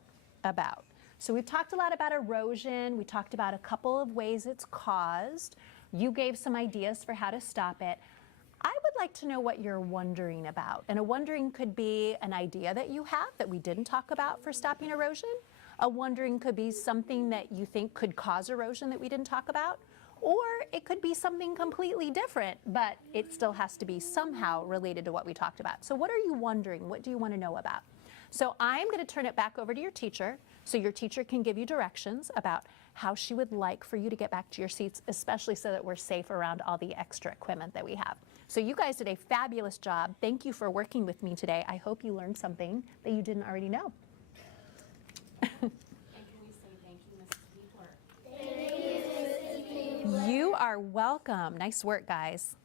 about. So we've talked a lot about erosion. We talked about a couple of ways it's caused. You gave some ideas for how to stop it. I would like to know what you're wondering about. And a wondering could be an idea that you have that we didn't talk about for stopping erosion. A wondering could be something that you think could cause erosion that we didn't talk about. Or it could be something completely different, but it still has to be somehow related to what we talked about. So what are you wondering? What do you want to know about? So I'm going to turn it back over to your teacher so your teacher can give you directions about how she would like for you to get back to your seats, especially so that we're safe around all the extra equipment that we have. So you guys did a fabulous job. Thank you for working with me today. I hope you learned something that you didn't already know. And can we say thank you, Mrs. Peevler? You are welcome. Nice work, guys.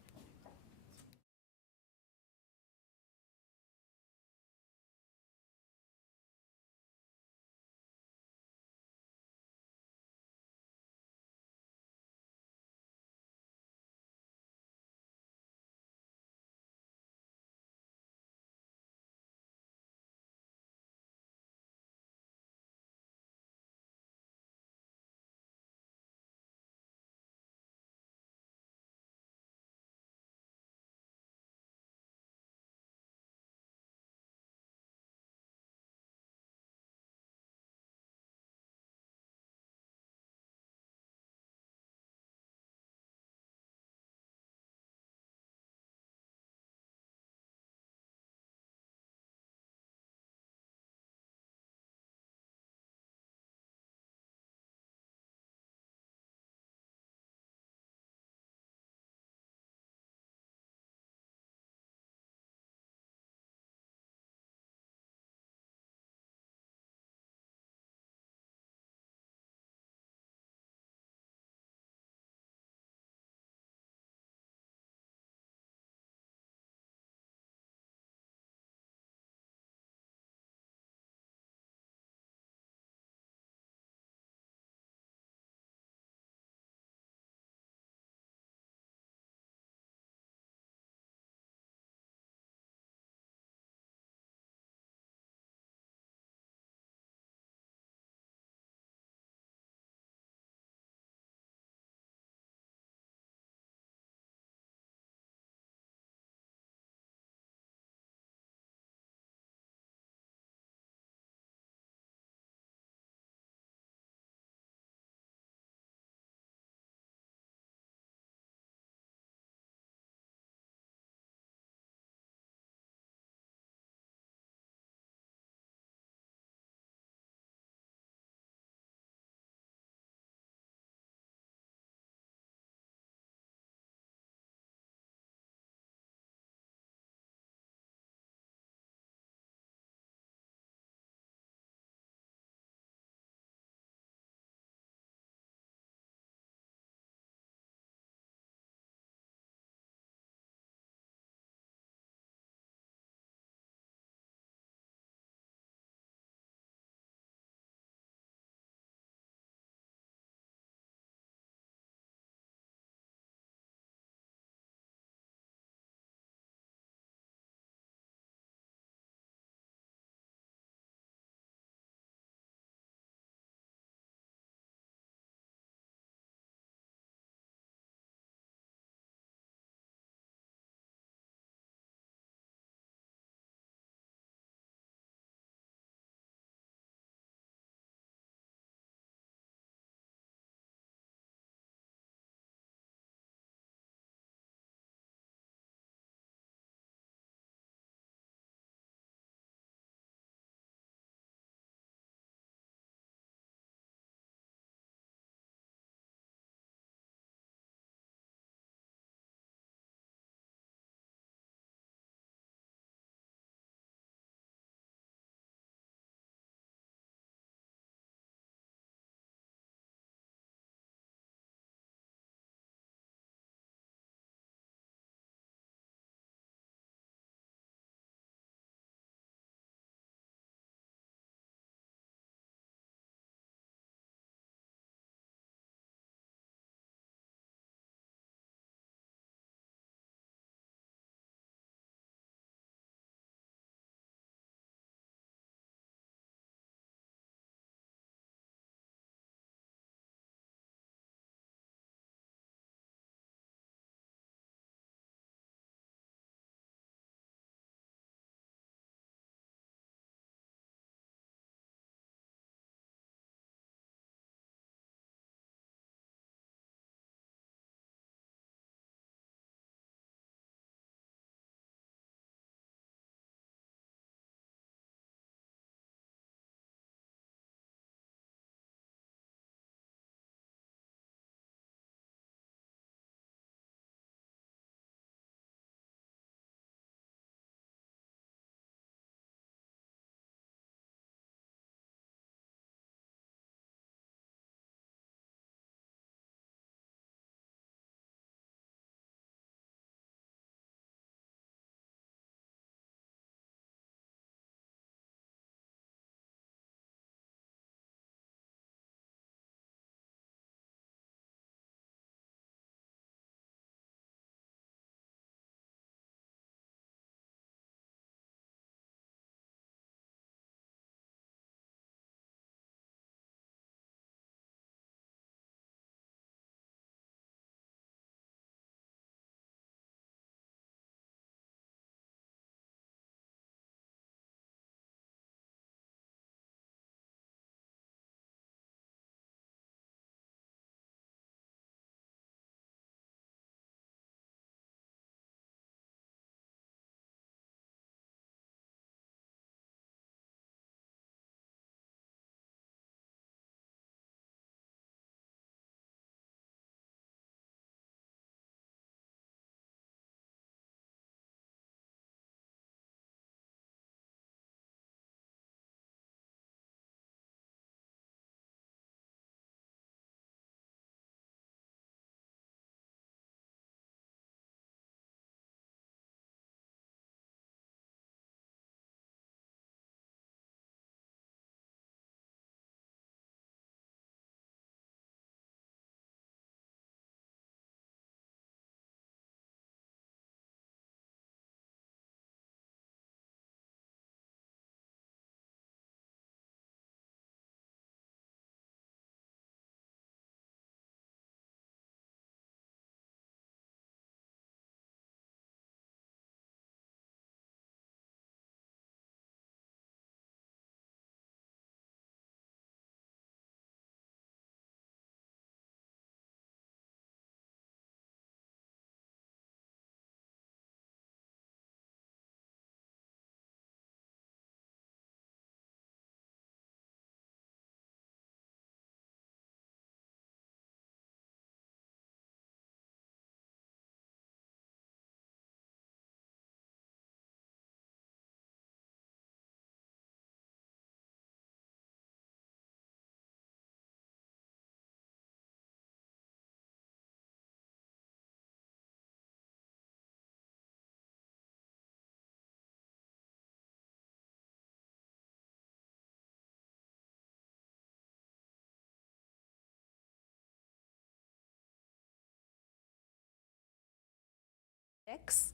6,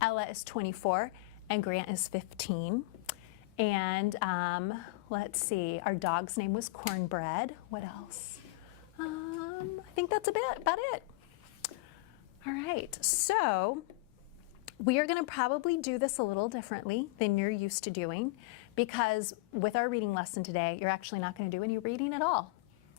Ella is 24, and Grant is 15. And let's see, our dog's name was Cornbread. What else? I think that's about it. All right, so we are going to probably do this a little differently than you're used to doing, because with our reading lesson today, you're actually not going to do any reading at all.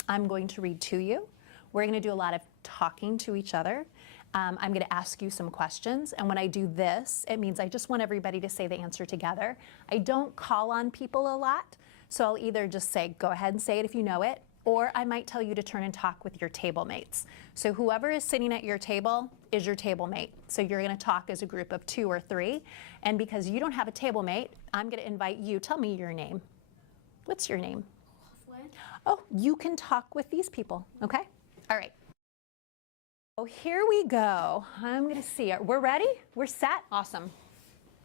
I'm going to read to you. We're going to do a lot of talking to each other. I'm going to ask you some questions, and when I do this, it means I just want everybody to say the answer together. I don't call on people a lot, so I'll either just say, go ahead and say it if you know it, or I might tell you to turn and talk with your table mates. So whoever is sitting at your table is your table mate. So you're going to talk as a group of 2 or 3, and because you don't have a table mate, I'm going to invite you. Tell me your name. What's your name? Oh, you can talk with these people, okay? All right. Oh, here we go. I'm going to see it. We're ready? We're set? Awesome.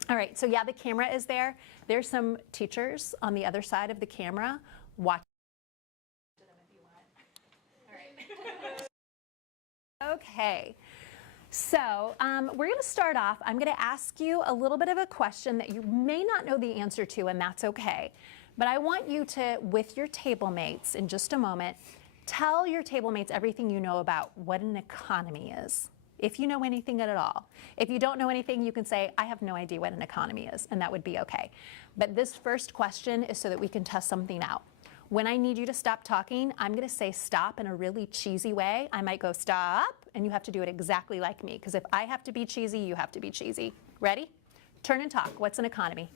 All right, so yeah, the camera is there. There's some teachers on the other side of the camera watching. Okay, so we're going to start off. I'm going to ask you a little bit of a question that you may not know the answer to, and that's okay. But I want you to, with your table mates in just a moment, tell your table mates everything you know about what an economy is, if you know anything at all. If you don't know anything, you can say, I have no idea what an economy is, and that would be okay. But this first question is so that we can test something out. When I need you to stop talking, I'm going to say stop in a really cheesy way. I might go stop, and you have to do it exactly like me, because if I have to be cheesy, you have to be cheesy. Ready? Turn and talk. What's an economy?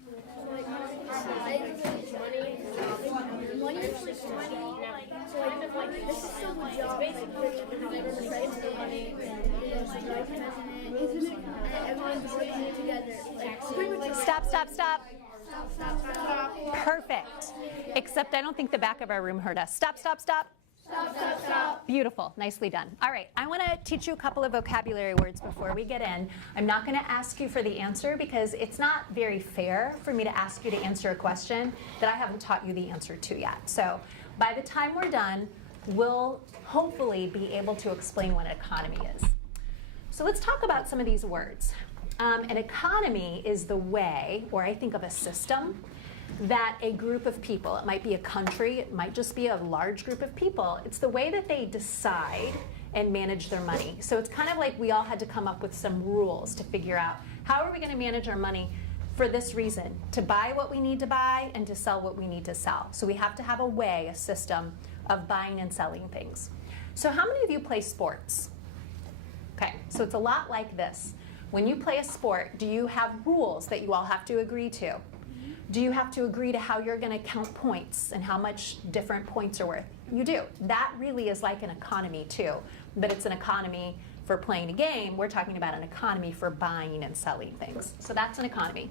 Stop, stop, stop. Perfect. Except I don't think the back of our room heard us. Stop, stop, stop. Stop, stop, stop. Beautiful. Nicely done. All right. I want to teach you a couple of vocabulary words before we get in. I'm not going to ask you for the answer because it's not very fair for me to ask you to answer a question that I haven't taught you the answer to yet. So by the time we're done, we'll hopefully be able to explain what an economy is. So let's talk about some of these words. An economy is the way, or I think of a system, that a group of people, it might be a country, it might just be a large group of people, it's the way that they decide and manage their money. So it's kind of like we all had to come up with some rules to figure out how are we going to manage our money for this reason, to buy what we need to buy and to sell what we need to sell. So we have to have a way, a system of buying and selling things. So how many of you play sports? Okay, so it's a lot like this. When you play a sport, do you have rules that you all have to agree to? Do you have to agree to how you're going to count points and how much different points are worth? You do. That really is like an economy too, but it's an economy for playing a game. We're talking about an economy for buying and selling things. So that's an economy.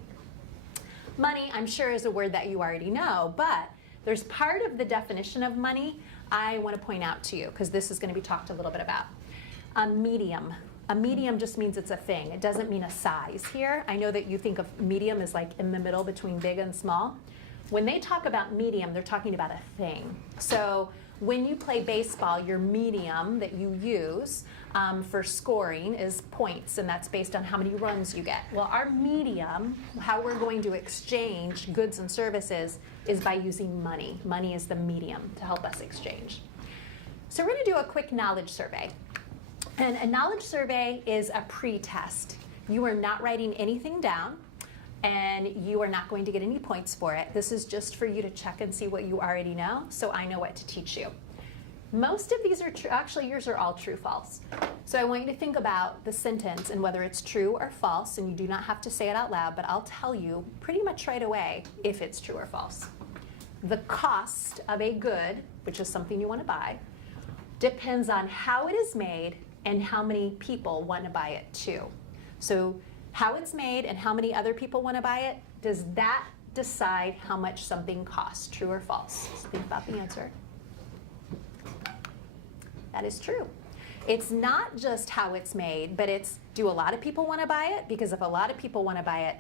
Money, I'm sure, is a word that you already know, but there's part of the definition of money I want to point out to you because this is going to be talked a little bit about. A medium. A medium just means it's a thing. It doesn't mean a size here. I know that you think of medium as like in the middle between big and small. When they talk about medium, they're talking about a thing. So when you play baseball, your medium that you use for scoring is points, and that's based on how many runs you get. Well, our medium, how we're going to exchange goods and services, is by using money. Money is the medium to help us exchange. So we're going to do a quick knowledge survey. And a knowledge survey is a pre-test. You are not writing anything down, and you are not going to get any points for it. This is just for you to check and see what you already know, so I know what to teach you. Most of these are true. Actually, yours are all true-false. So I want you to think about the sentence and whether it's true or false, and you do not have to say it out loud, but I'll tell you pretty much right away if it's true or false. The cost of a good, which is something you want to buy, depends on how it is made and how many people want to buy it too. So how it's made and how many other people want to buy it, does that decide how much something costs, true or false? So think about the answer. That is true. It's not just how it's made, but it's, do a lot of people want to buy it? Because if a lot of people want to buy it,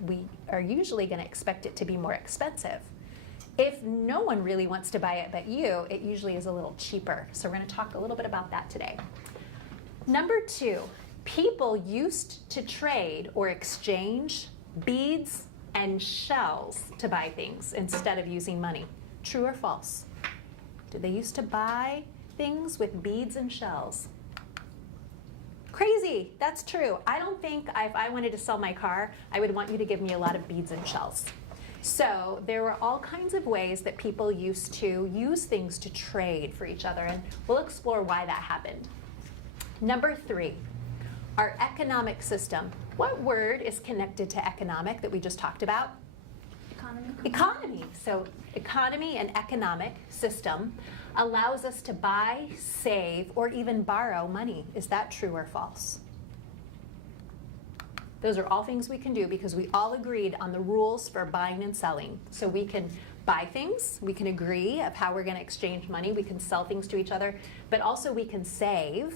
we are usually going to expect it to be more expensive. If no one really wants to buy it but you, it usually is a little cheaper. So we're going to talk a little bit about that today. Number 2, people used to trade or exchange beads and shells to buy things instead of using money. True or false? Did they used to buy things with beads and shells? Crazy, that's true. I don't think if I wanted to sell my car, I would want you to give me a lot of beads and shells. So there were all kinds of ways that people used to use things to trade for each other, and we'll explore why that happened. Number 3, our economic system. What word is connected to economic that we just talked about? Economy. Economy. So economy and economic system allows us to buy, save, or even borrow money. Is that true or false? Those are all things we can do because we all agreed on the rules for buying and selling. So we can buy things, we can agree of how we're going to exchange money, we can sell things to each other, but also we can save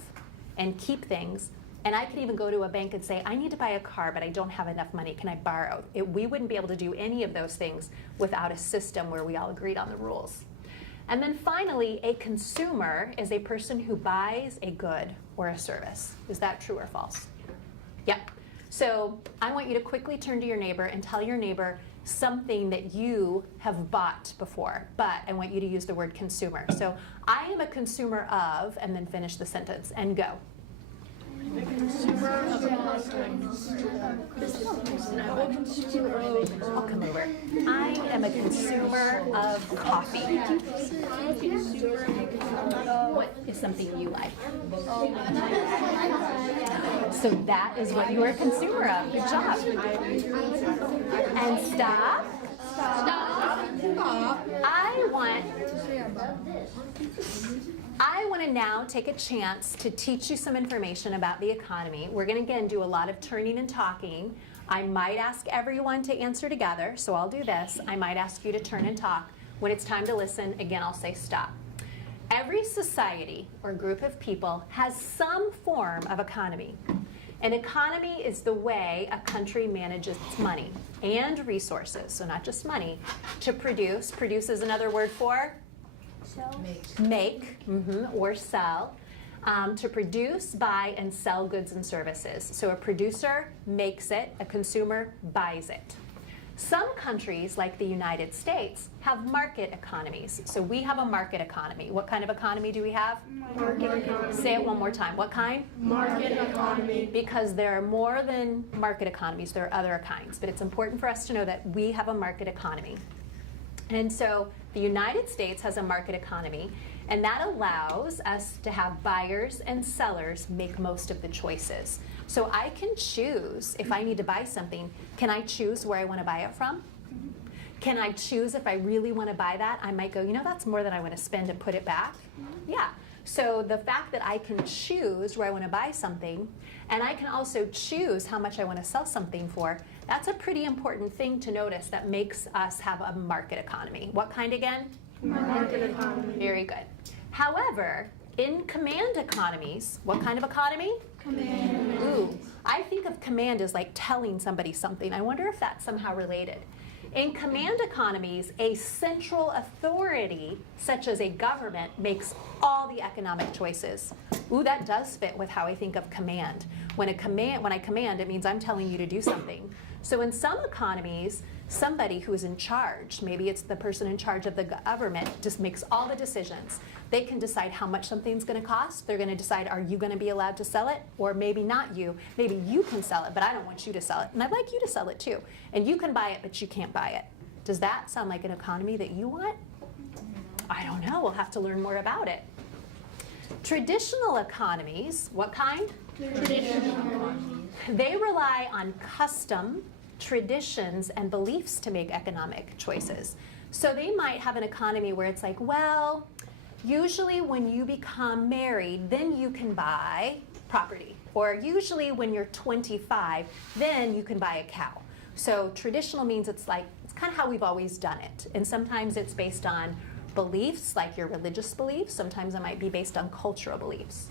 and keep things. And I can even go to a bank and say, I need to buy a car, but I don't have enough money. Can I borrow? We wouldn't be able to do any of those things without a system where we all agreed on the rules. And then finally, a consumer is a person who buys a good or a service. Is that true or false? Yep. So I want you to quickly turn to your neighbor and tell your neighbor something that you have bought before, but I want you to use the word consumer. So I am a consumer of, and then finish the sentence, and go. I'll come over. I am a consumer of coffee. What is something you like? So that is what you are a consumer of. Good job. And stop. I want to now take a chance to teach you some information about the economy. We're going to, again, do a lot of turning and talking. I might ask everyone to answer together, so I'll do this. I might ask you to turn and talk. When it's time to listen, again, I'll say stop. Every society or group of people has some form of economy. An economy is the way a country manages its money and resources, so not just money, to produce. Produce is another word for? Make, or sell. To produce, buy, and sell goods and services. So a producer makes it, a consumer buys it. Some countries, like the United States, have market economies. So we have a market economy. What kind of economy do we have? Market economy. Say it one more time. What kind? Market economy. Because there are more than market economies, there are other kinds. But it's important for us to know that we have a market economy. And so the United States has a market economy, and that allows us to have buyers and sellers make most of the choices. So I can choose, if I need to buy something, can I choose where I want to buy it from? Can I choose if I really want to buy that? I might go, you know, that's more than I want to spend and put it back. Yeah. So the fact that I can choose where I want to buy something, and I can also choose how much I want to sell something for, that's a pretty important thing to notice that makes us have a market economy. What kind again? Market economy. Very good. However, in command economies, what kind of economy? Command. Ooh, I think of command as like telling somebody something. I wonder if that's somehow related. In command economies, a central authority, such as a government, makes all the economic choices. Ooh, that does fit with how I think of command. When I command, it means I'm telling you to do something. So in some economies, somebody who is in charge, maybe it's the person in charge of the government, just makes all the decisions. They can decide how much something's going to cost. They're going to decide, are you going to be allowed to sell it? Or maybe not you. Maybe you can sell it, but I don't want you to sell it. And I'd like you to sell it too. And you can buy it, but you can't buy it. Does that sound like an economy that you want? I don't know. We'll have to learn more about it. Traditional economies, what kind? Traditional. They rely on custom, traditions, and beliefs to make economic choices. So they might have an economy where it's like, well, usually when you become married, then you can buy property. Or usually when you're 25, then you can buy a cow. So traditional means it's kind of how we've always done it. And sometimes it's based on beliefs, like your religious beliefs. Sometimes it might be based on cultural beliefs.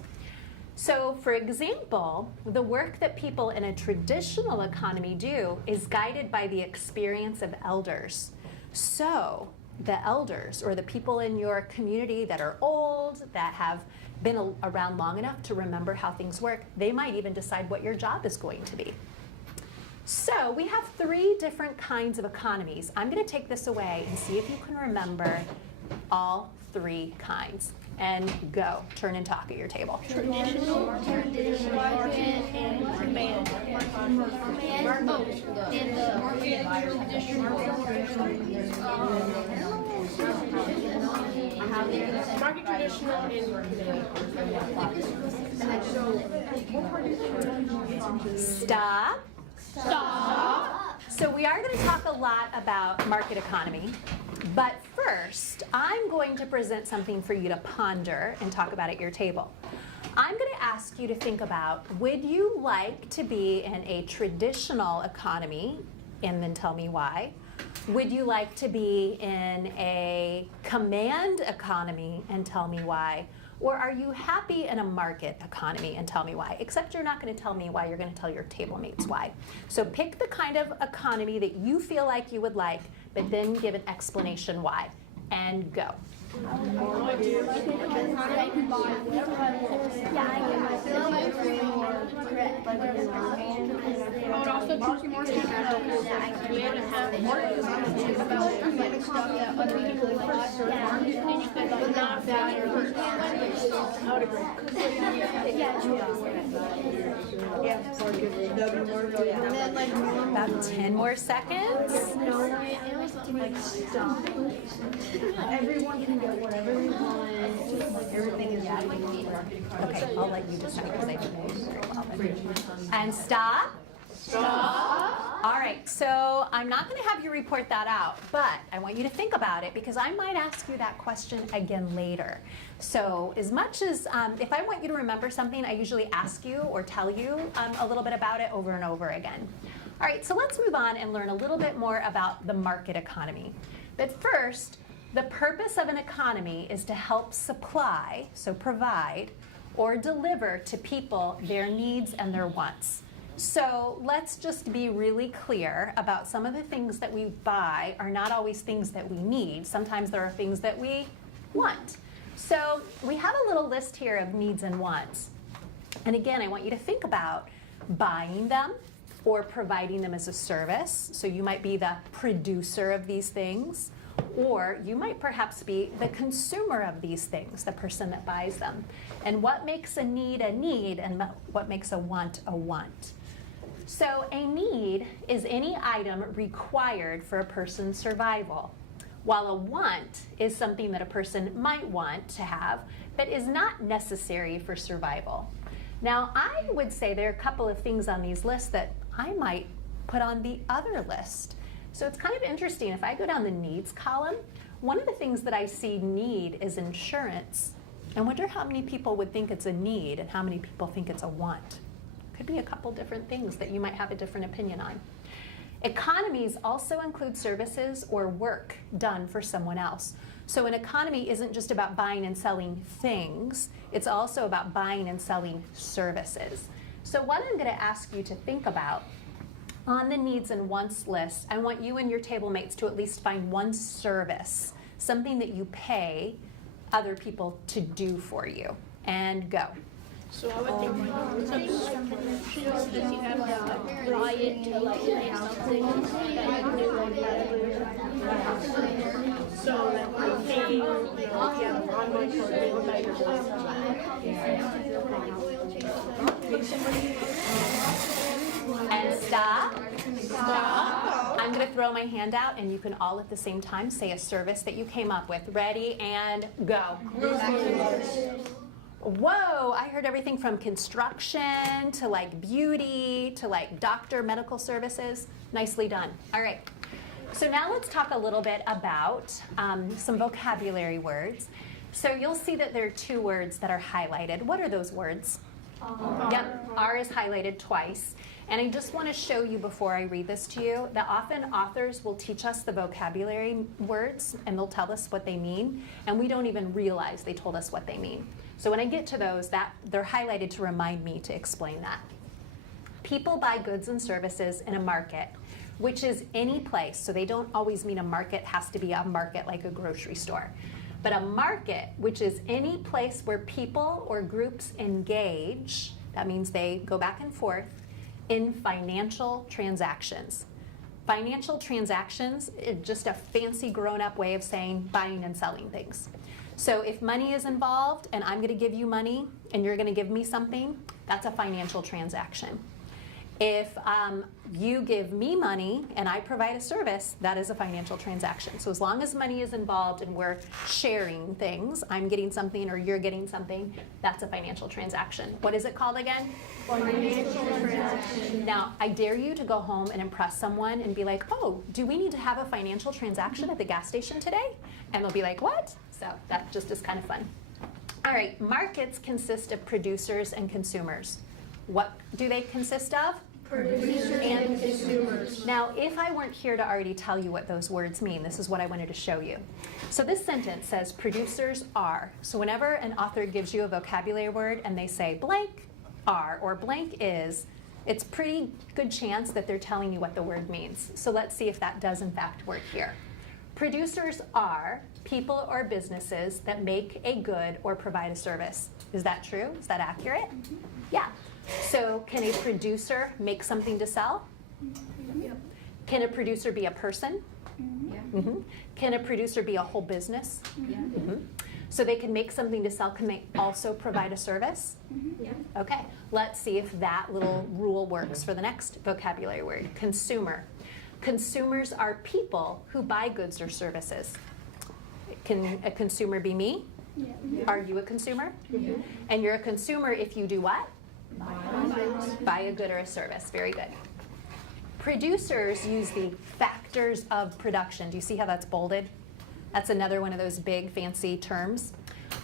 So, for example, the work that people in a traditional economy do is guided by the experience of elders. So, the elders, or the people in your community that are old, that have been around long enough to remember how things work. They might even decide what your job is going to be. So we have 3 different kinds of economies. I'm going to take this away and see if you can remember all 3 kinds. And go, turn and talk at your table. Traditional, market, and command. Market, traditional, and Stop. Stop. So we are going to talk a lot about market economy, but first I'm going to present something for you to ponder and talk about at your table. I'm going to ask you to think about, would you like to be in a traditional economy, and then tell me why? Would you like to be in a command economy, and tell me why? Or are you happy in a market economy, and tell me why? Except you're not going to tell me why, you're going to tell your table mates why. So pick the kind of economy that you feel like you would like, but then give an explanation why. And go. I would also choose more stuff that other people would but not value. I would agree. About 10 more seconds. Everyone can get whatever they want. Everything is Okay, I'll let you decide because I didn't do very well. And stop. Stop. All right, so I'm not going to have you report that out, but I want you to think about it because I might ask you that question again later. So as much as, if I want you to remember something, I usually ask you or tell you a little bit about it over and over again. All right, so let's move on and learn a little bit more about the market economy. But first, the purpose of an economy is to help supply, so provide, or deliver to people their needs and their wants. So let's just be really clear about some of the things that we buy are not always things that we need. Sometimes there are things that we want. So we have a little list here of needs and wants. And again, I want you to think about buying them or providing them as a service. So you might be the producer of these things, or you might perhaps be the consumer of these things, the person that buys them. And what makes a need and what makes a want a want. So a need is any item required for a person's survival, while a want is something that a person might want to have, but is not necessary for survival. Now, I would say there are a couple of things on these lists that I might put on the other list. So it's kind of interesting. If I go down the needs column, one of the things that I see need is insurance. I wonder how many people would think it's a need and how many people think it's a want. Could be a couple different things that you might have a different opinion on. Economies also include services or work done for someone else. So an economy isn't just about buying and selling things, it's also about buying and selling services. So what I'm going to ask you to think about on the needs and wants list, I want you and your table mates to at least find one service, something that you pay other people to do for you. And go. So I would think some subscriptions that you have to buy it to like pay something that you do on so that we're paying on my And stop. Stop. I'm going to throw my hand out and you can all at the same time say a service that you came up with. Ready and go. Whoa, I heard everything from construction to like beauty to like doctor medical services. Nicely done. All right. So now let's talk a little bit about some vocabulary words. So you'll see that there are 2 words that are highlighted. What are those words? Yep, R is highlighted twice. And I just want to show you before I read this to you that often authors will teach us the vocabulary words and they'll tell us what they mean, and we don't even realize they told us what they mean. So when I get to those, they're highlighted to remind me to explain that. People buy goods and services in a market, which is any place. So they don't always mean a market has to be a market like a grocery store. But a market, which is any place where people or groups engage, that means they go back and forth, in financial transactions. Financial transactions is just a fancy grown-up way of saying buying and selling things. So if money is involved and I'm going to give you money and you're going to give me something, that's a financial transaction. If you give me money and I provide a service, that is a financial transaction. So as long as money is involved and we're sharing things, I'm getting something or you're getting something, that's a financial transaction. What is it called again? Financial transaction. Now, I dare you to go home and impress someone and be like, oh, do we need to have a financial transaction at the gas station today? And they'll be like, what? So that just is kind of fun. All right, markets consist of producers and consumers. What do they consist of? Producers and consumers. Now, if I weren't here to already tell you what those words mean, this is what I wanted to show you. So this sentence says producers are. So whenever an author gives you a vocabulary word and they say blank are or blank is, it's pretty good chance that they're telling you what the word means. So let's see if that does in fact work here. Producers are people or businesses that make a good or provide a service. Is that true? Is that accurate? Mm-hmm. Yeah. So can a producer make something to sell? Yep. Can a producer be a person? Mm-hmm. Mm-hmm. Can a producer be a whole business? Yeah. Mm-hmm. So they can make something to sell. Can they also provide a service? Mm-hmm. Yeah. Okay, let's see if that little rule works for the next vocabulary word, consumer. Consumers are people who buy goods or services. Can a consumer be me? Yeah. Are you a consumer? Yeah. And you're a consumer if you do what? Buy. Buy a good or a service. Very good. Producers use the factors of production. Do you see how that's bolded? That's another one of those big fancy terms.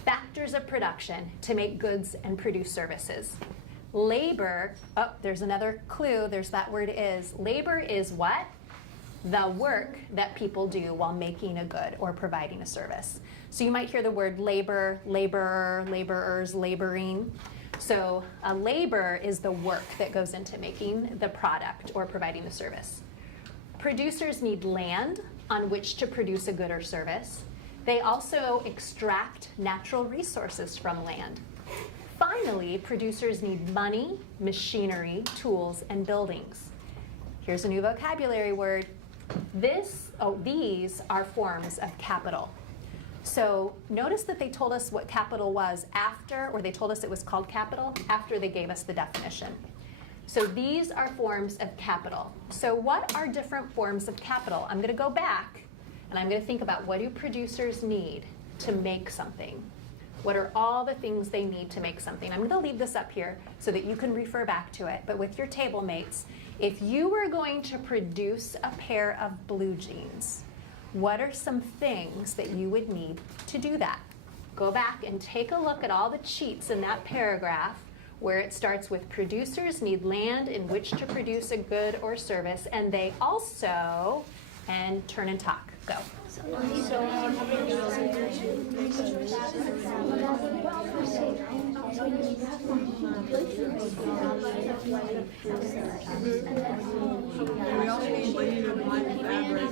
Factors of production to make goods and produce services. Labor, oh, there's another clue. There's that word is. Labor is what? The work that people do while making a good or providing a service. So you might hear the word labor, laborer, laborers, laboring. So a labor is the work that goes into making the product or providing the service. Producers need land on which to produce a good or service. They also extract natural resources from land. Finally, producers need money, machinery, tools, and buildings. Here's a new vocabulary word. These are forms of capital. So notice that they told us what capital was after, or they told us it was called capital after they gave us the definition. So these are forms of capital. So what are different forms of capital? I'm going to go back and I'm going to think about what do producers need to make something? What are all the things they need to make something? I'm going to leave this up here so that you can refer back to it. But with your table mates, if you were going to produce a pair of blue jeans, what are some things that you would need to do that? Go back and take a look at all the cheats in that paragraph where it starts with producers need land in which to produce a good or service, and they also, and turn and talk. Go. We also need money to buy fabric.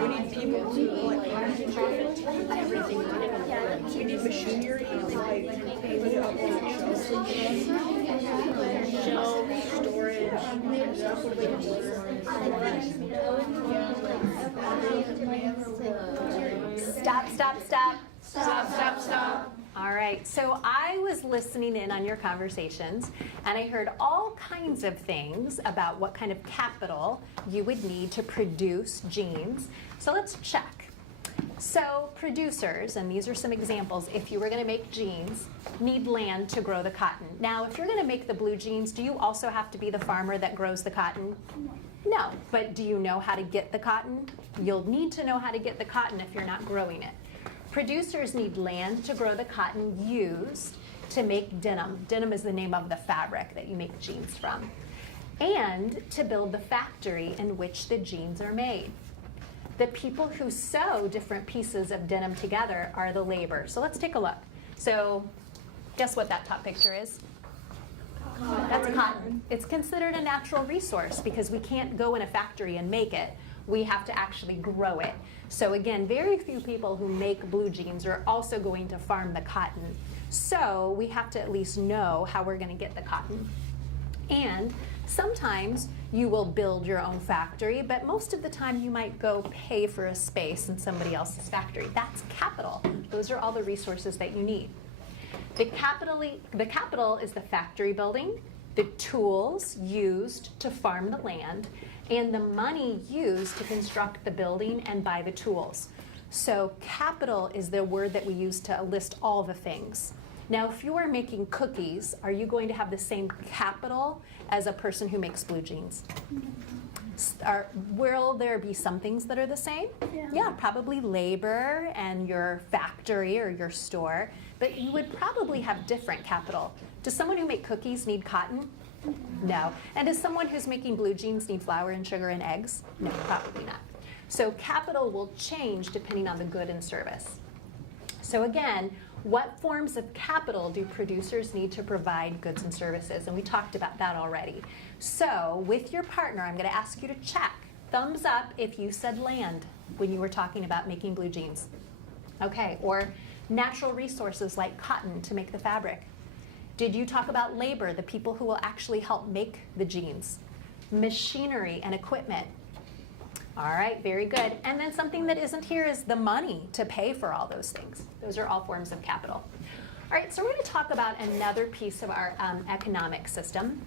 We need people to like profit everything. We need machinery like put it up on shelves, storage. Stop. All right, so I was listening in on your conversations, and I heard all kinds of things about what kind of capital you would need to produce jeans. So let's check. So producers, and these are some examples, if you were going to make jeans, need land to grow the cotton. Now, if you're going to make the blue jeans, do you also have to be the farmer that grows the cotton? No, but do you know how to get the cotton? You'll need to know how to get the cotton if you're not growing it. Producers need land to grow the cotton used to make denim. Denim is the name of the fabric that you make jeans from. And to build the factory in which the jeans are made. The people who sew different pieces of denim together are the labor. So let's take a look. So guess what that top picture is? That's cotton. It's considered a natural resource because we can't go in a factory and make it. we have to actually grow it. So again, very few people who make blue jeans are also going to farm the cotton. So we have to at least know how we're going to get the cotton. And sometimes you will build your own factory, but most of the time you might go pay for a space in somebody else's factory. That's capital. Those are all the resources that you need. The capital is the factory building, the tools used to farm the land, and the money used to construct the building and buy the tools. So capital is the word that we use to list all the things. Now, if you are making cookies, are you going to have the same capital as a person who makes blue jeans? Will there be some things that are the same? Yeah, probably labor and your factory or your store, but you would probably have different capital. Does someone who makes cookies need cotton? No. And does someone who's making blue jeans need flour and sugar and eggs? No, probably not. So capital will change depending on the good and service. So again, what forms of capital do producers need to provide goods and services? And we talked about that already. So with your partner, I'm going to ask you to check. Thumbs up if you said land when you were talking about making blue jeans. Okay, or natural resources like cotton to make the fabric. Did you talk about labor, the people who will actually help make the jeans? Machinery and equipment. All right, very good. And then something that isn't here is the money to pay for all those things. Those are all forms of capital. All right, so we're going to talk about another piece of our economic system,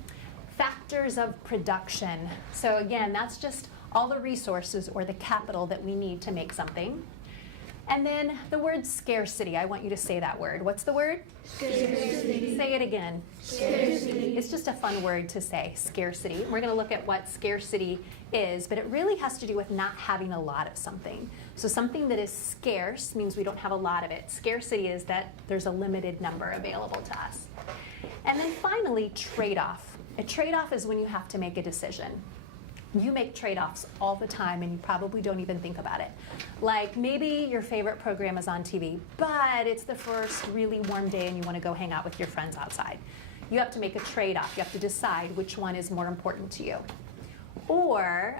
factors of production. So again, that's just all the resources or the capital that we need to make something. And then the word scarcity. I want you to say that word. What's the word? Scarcity. Say it again. Scarcity. It's just a fun word to say, scarcity. We're going to look at what scarcity is, but it really has to do with not having a lot of something. So something that is scarce means we don't have a lot of it. Scarcity is that there's a limited number available to us. And then finally, trade-off. A trade-off is when you have to make a decision. You make trade-offs all the time and you probably don't even think about it. Like maybe your favorite program is on TV, but it's the first really warm day and you want to go hang out with your friends outside. You have to make a trade-off. You have to decide which one is more important to you. Or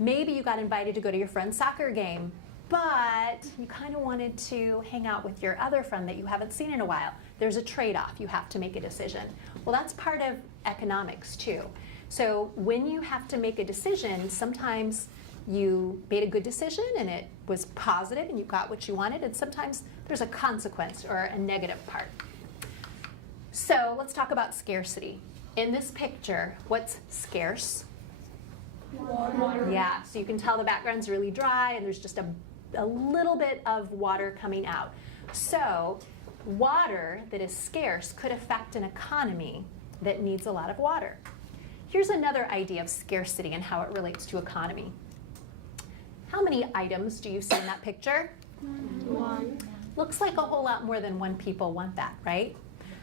maybe you got invited to go to your friend's soccer game, but you kind of wanted to hang out with your other friend that you haven't seen in a while. There's a trade-off. You have to make a decision. Well, that's part of economics too. So when you have to make a decision, sometimes you made a good decision and it was positive and you got what you wanted, and sometimes there's a consequence or a negative part. So let's talk about scarcity. In this picture, what's scarce? Water. Yeah, so you can tell the background's really dry and there's just a little bit of water coming out. So water that is scarce could affect an economy that needs a lot of water. Here's another idea of scarcity and how it relates to economy. How many items do you see in that picture? One. Looks like a whole lot more than one people want that, right?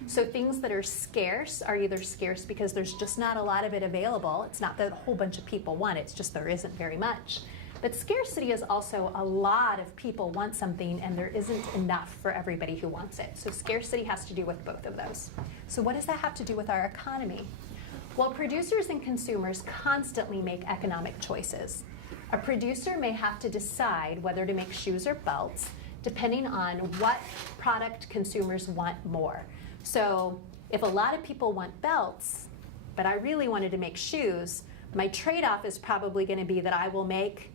So things that are scarce are either scarce because there's just not a lot of it available. It's not that a whole bunch of people want it, it's just there isn't very much. But scarcity is also a lot of people want something and there isn't enough for everybody who wants it. So scarcity has to do with both of those. So what does that have to do with our economy? Well, producers and consumers constantly make economic choices. A producer may have to decide whether to make shoes or belts depending on what product consumers want more. So if a lot of people want belts, but I really wanted to make shoes, my trade-off is probably going to be that I will make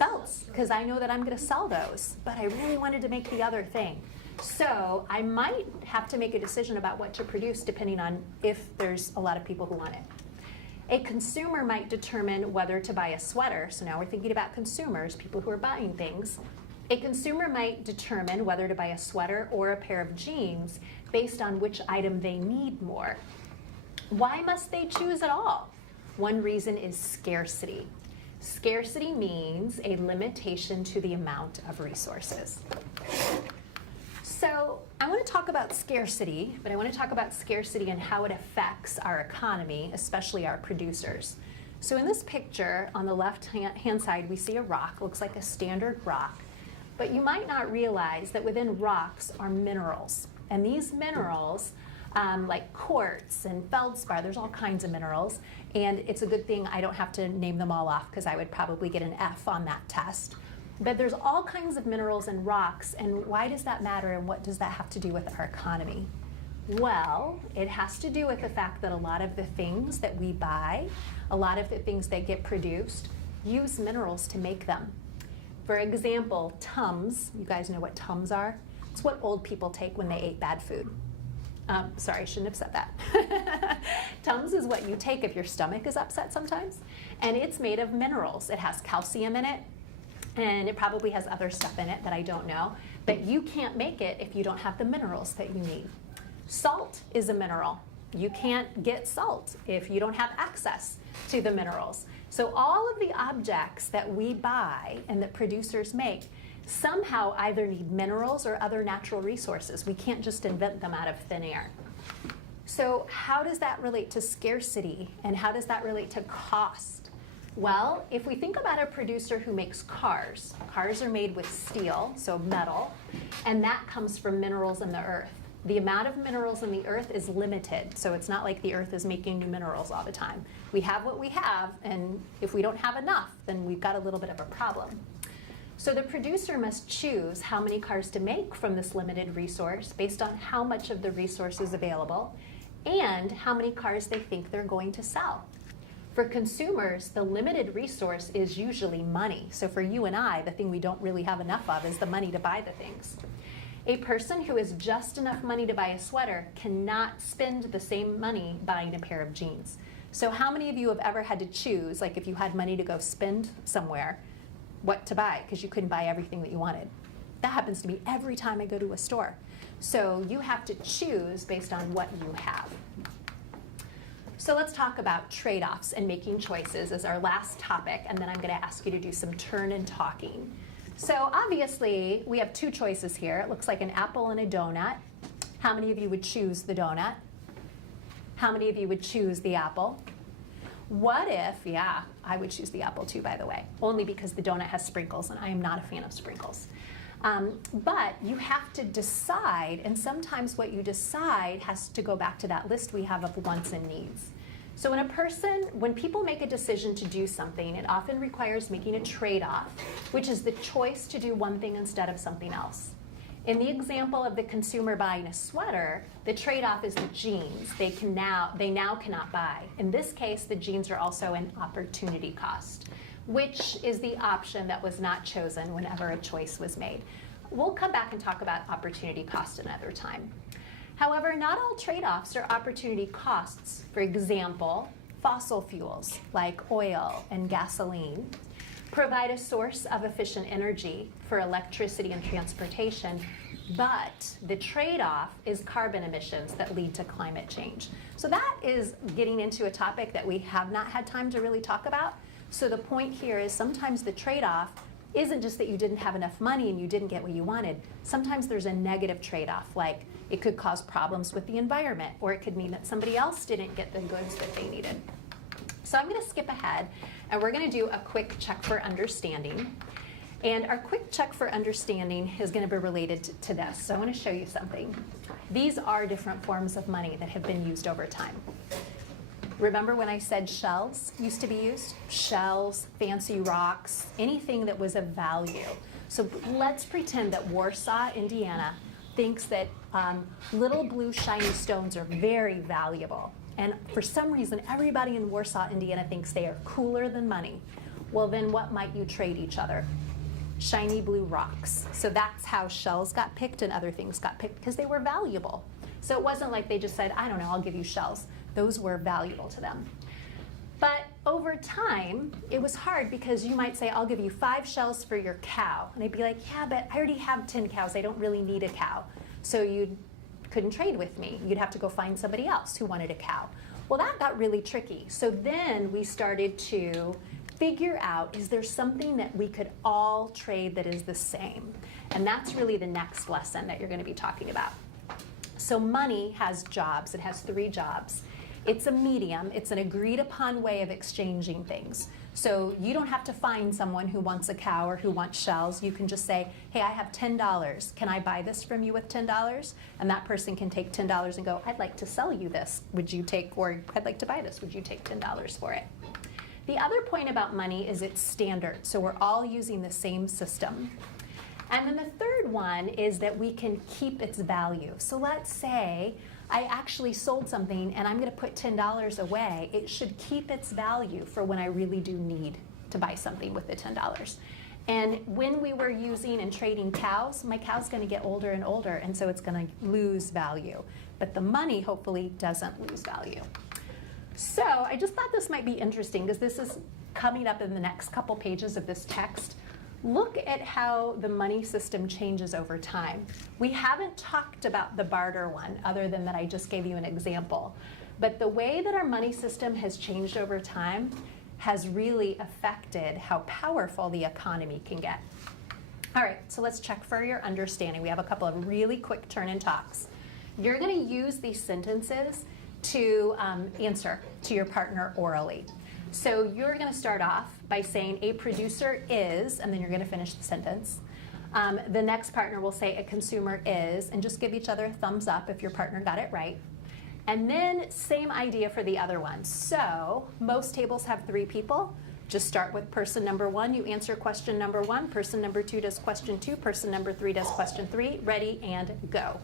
belts because I know that I'm going to sell those, but I really wanted to make the other thing. So I might have to make a decision about what to produce depending on if there's a lot of people who want it. A consumer might determine whether to buy a sweater. So now we're thinking about consumers, people who are buying things. A consumer might determine whether to buy a sweater or a pair of jeans based on which item they need more. Why must they choose at all? One reason is scarcity. Scarcity means a limitation to the amount of resources. So I want to talk about scarcity, but I want to talk about scarcity and how it affects our economy, especially our producers. So in this picture, on the left-hand side, we see a rock. Looks like a standard rock. But you might not realize that within rocks are minerals. And these minerals like quartz and feldspar. There's all kinds of minerals. And it's a good thing I don't have to name them all off because I would probably get an F on that test. But there's all kinds of minerals and rocks. And why does that matter and what does that have to do with our economy? Well, it has to do with the fact that a lot of the things that we buy, a lot of the things that get produced, use minerals to make them. For example, Tums, you guys know what Tums are? It's what old people take when they ate bad food. Sorry, I shouldn't have said that. Tums is what you take if your stomach is upset sometimes. And it's made of minerals. It has calcium in it, and it probably has other stuff in it that I don't know. But you can't make it if you don't have the minerals that you need. Salt is a mineral. You can't get salt if you don't have access to the minerals. So all of the objects that we buy and that producers make somehow either need minerals or other natural resources. We can't just invent them out of thin air. So how does that relate to scarcity and how does that relate to cost? Well, if we think about a producer who makes cars, cars are made with steel, so metal, and that comes from minerals in the earth. The amount of minerals in the earth is limited, so it's not like the earth is making new minerals all the time. We have what we have, and if we don't have enough, then we've got a little bit of a problem. So the producer must choose how many cars to make from this limited resource based on how much of the resource is available and how many cars they think they're going to sell. For consumers, the limited resource is usually money. So for you and I, the thing we don't really have enough of is the money to buy the things. A person who has just enough money to buy a sweater cannot spend the same money buying a pair of jeans. So how many of you have ever had to choose, like if you had money to go spend somewhere, what to buy because you couldn't buy everything that you wanted? That happens to me every time I go to a store. So you have to choose based on what you have. So let's talk about trade-offs and making choices as our last topic, and then I'm going to ask you to do some turn and talking. So obviously, we have two choices here. It looks like an apple and a donut. How many of you would choose the donut? How many of you would choose the apple? What if, yeah, I would choose the apple too, by the way, only because the donut has sprinkles, and I am not a fan of sprinkles. But you have to decide, and sometimes what you decide has to go back to that list we have of wants and needs. So when people make a decision to do something, it often requires making a trade-off, which is the choice to do one thing instead of something else. In the example of the consumer buying a sweater, the trade-off is the jeans. They now cannot buy. In this case, the jeans are also an opportunity cost, which is the option that was not chosen whenever a choice was made. We'll come back and talk about opportunity cost another time. However, not all trade-offs are opportunity costs. For example, fossil fuels like oil and gasoline provide a source of efficient energy for electricity and transportation, but the trade-off is carbon emissions that lead to climate change. So that is getting into a topic that we have not had time to really talk about. So the point here is sometimes the trade-off isn't just that you didn't have enough money and you didn't get what you wanted. Sometimes there's a negative trade-off, like it could cause problems with the environment, or it could mean that somebody else didn't get the goods that they needed. So I'm going to skip ahead, and we're going to do a quick check for understanding. And our quick check for understanding is going to be related to this. So I want to show you something. These are different forms of money that have been used over time. Remember when I said shells used to be used? Shells, fancy rocks, anything that was of value. So let's pretend that Warsaw, Indiana, thinks that little blue shiny stones are very valuable. And for some reason, everybody in Warsaw, Indiana thinks they are cooler than money. Well, then what might you trade each other? Shiny blue rocks. So that's how shells got picked and other things got picked, because they were valuable. So it wasn't like they just said, I don't know, I'll give you shells. Those were valuable to them. But over time, it was hard because you might say, I'll give you 5 shells for your cow. And they'd be like, yeah, but I already have 10 cows. I don't really need a cow. So you couldn't trade with me. You'd have to go find somebody else who wanted a cow. Well, that got really tricky. So then we started to figure out, is there something that we could all trade that is the same? And that's really the next lesson that you're going to be talking about. So money has jobs. It has 3 jobs. It's a medium. It's an agreed upon way of exchanging things. So you don't have to find someone who wants a cow or who wants shells. You can just say, hey, I have $10. Can I buy this from you with $10? And that person can take $10 and go, I'd like to sell you this. Would you take, or I'd like to buy this. Would you take $10 for it? The other point about money is it's standard. So we're all using the same system. And then the third one is that we can keep its value. So let's say I actually sold something and I'm going to put $10 away. It should keep its value for when I really do need to buy something with the $10. And when we were using and trading cows, my cow's going to get older and older, and so it's going to lose value. But the money hopefully doesn't lose value. So I just thought this might be interesting because this is coming up in the next couple pages of this text. Look at how the money system changes over time. We haven't talked about the barter one other than that I just gave you an example. But the way that our money system has changed over time has really affected how powerful the economy can get. All right, so let's check for your understanding. We have a couple of really quick turn and talks. You're going to use these sentences to answer to your partner orally. So you're going to start off by saying a producer is, and then you're going to finish the sentence. The next partner will say a consumer is, and just give each other a thumbs up if your partner got it right. And then same idea for the other one. So most tables have 3 people. Just start with person number 1. You answer question number 1. Person number 2 does question 2. Person number 3 does question 3. Ready and go.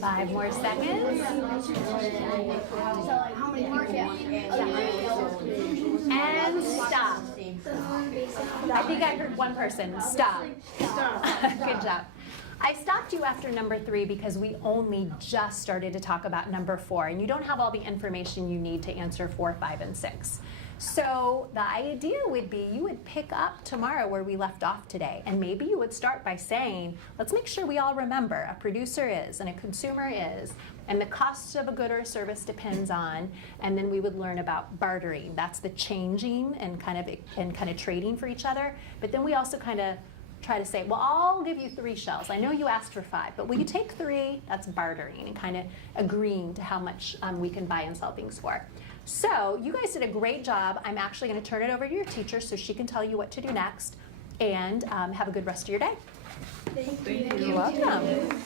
Five more seconds. And stop. I think I heard one person. Stop. Good job. I stopped you after number 3 because we only just started to talk about number 4, and you don't have all the information you need to answer 4, 5, and 6. So the idea would be you would pick up tomorrow where we left off today, and maybe you would start by saying, let's make sure we all remember a producer is and a consumer is, and the cost of a good or a service depends on, and then we would learn about bartering. That's the changing and kind of trading for each other. But then we also kind of try to say, well, I'll give you 3 shells. I know you asked for 5, but will you take 3? That's bartering and kind of agreeing to how much we can buy and sell things for. So you guys did a great job. I'm actually going to turn it over to your teacher so she can tell you what to do next. And have a good rest of your day. Thank you. You're welcome.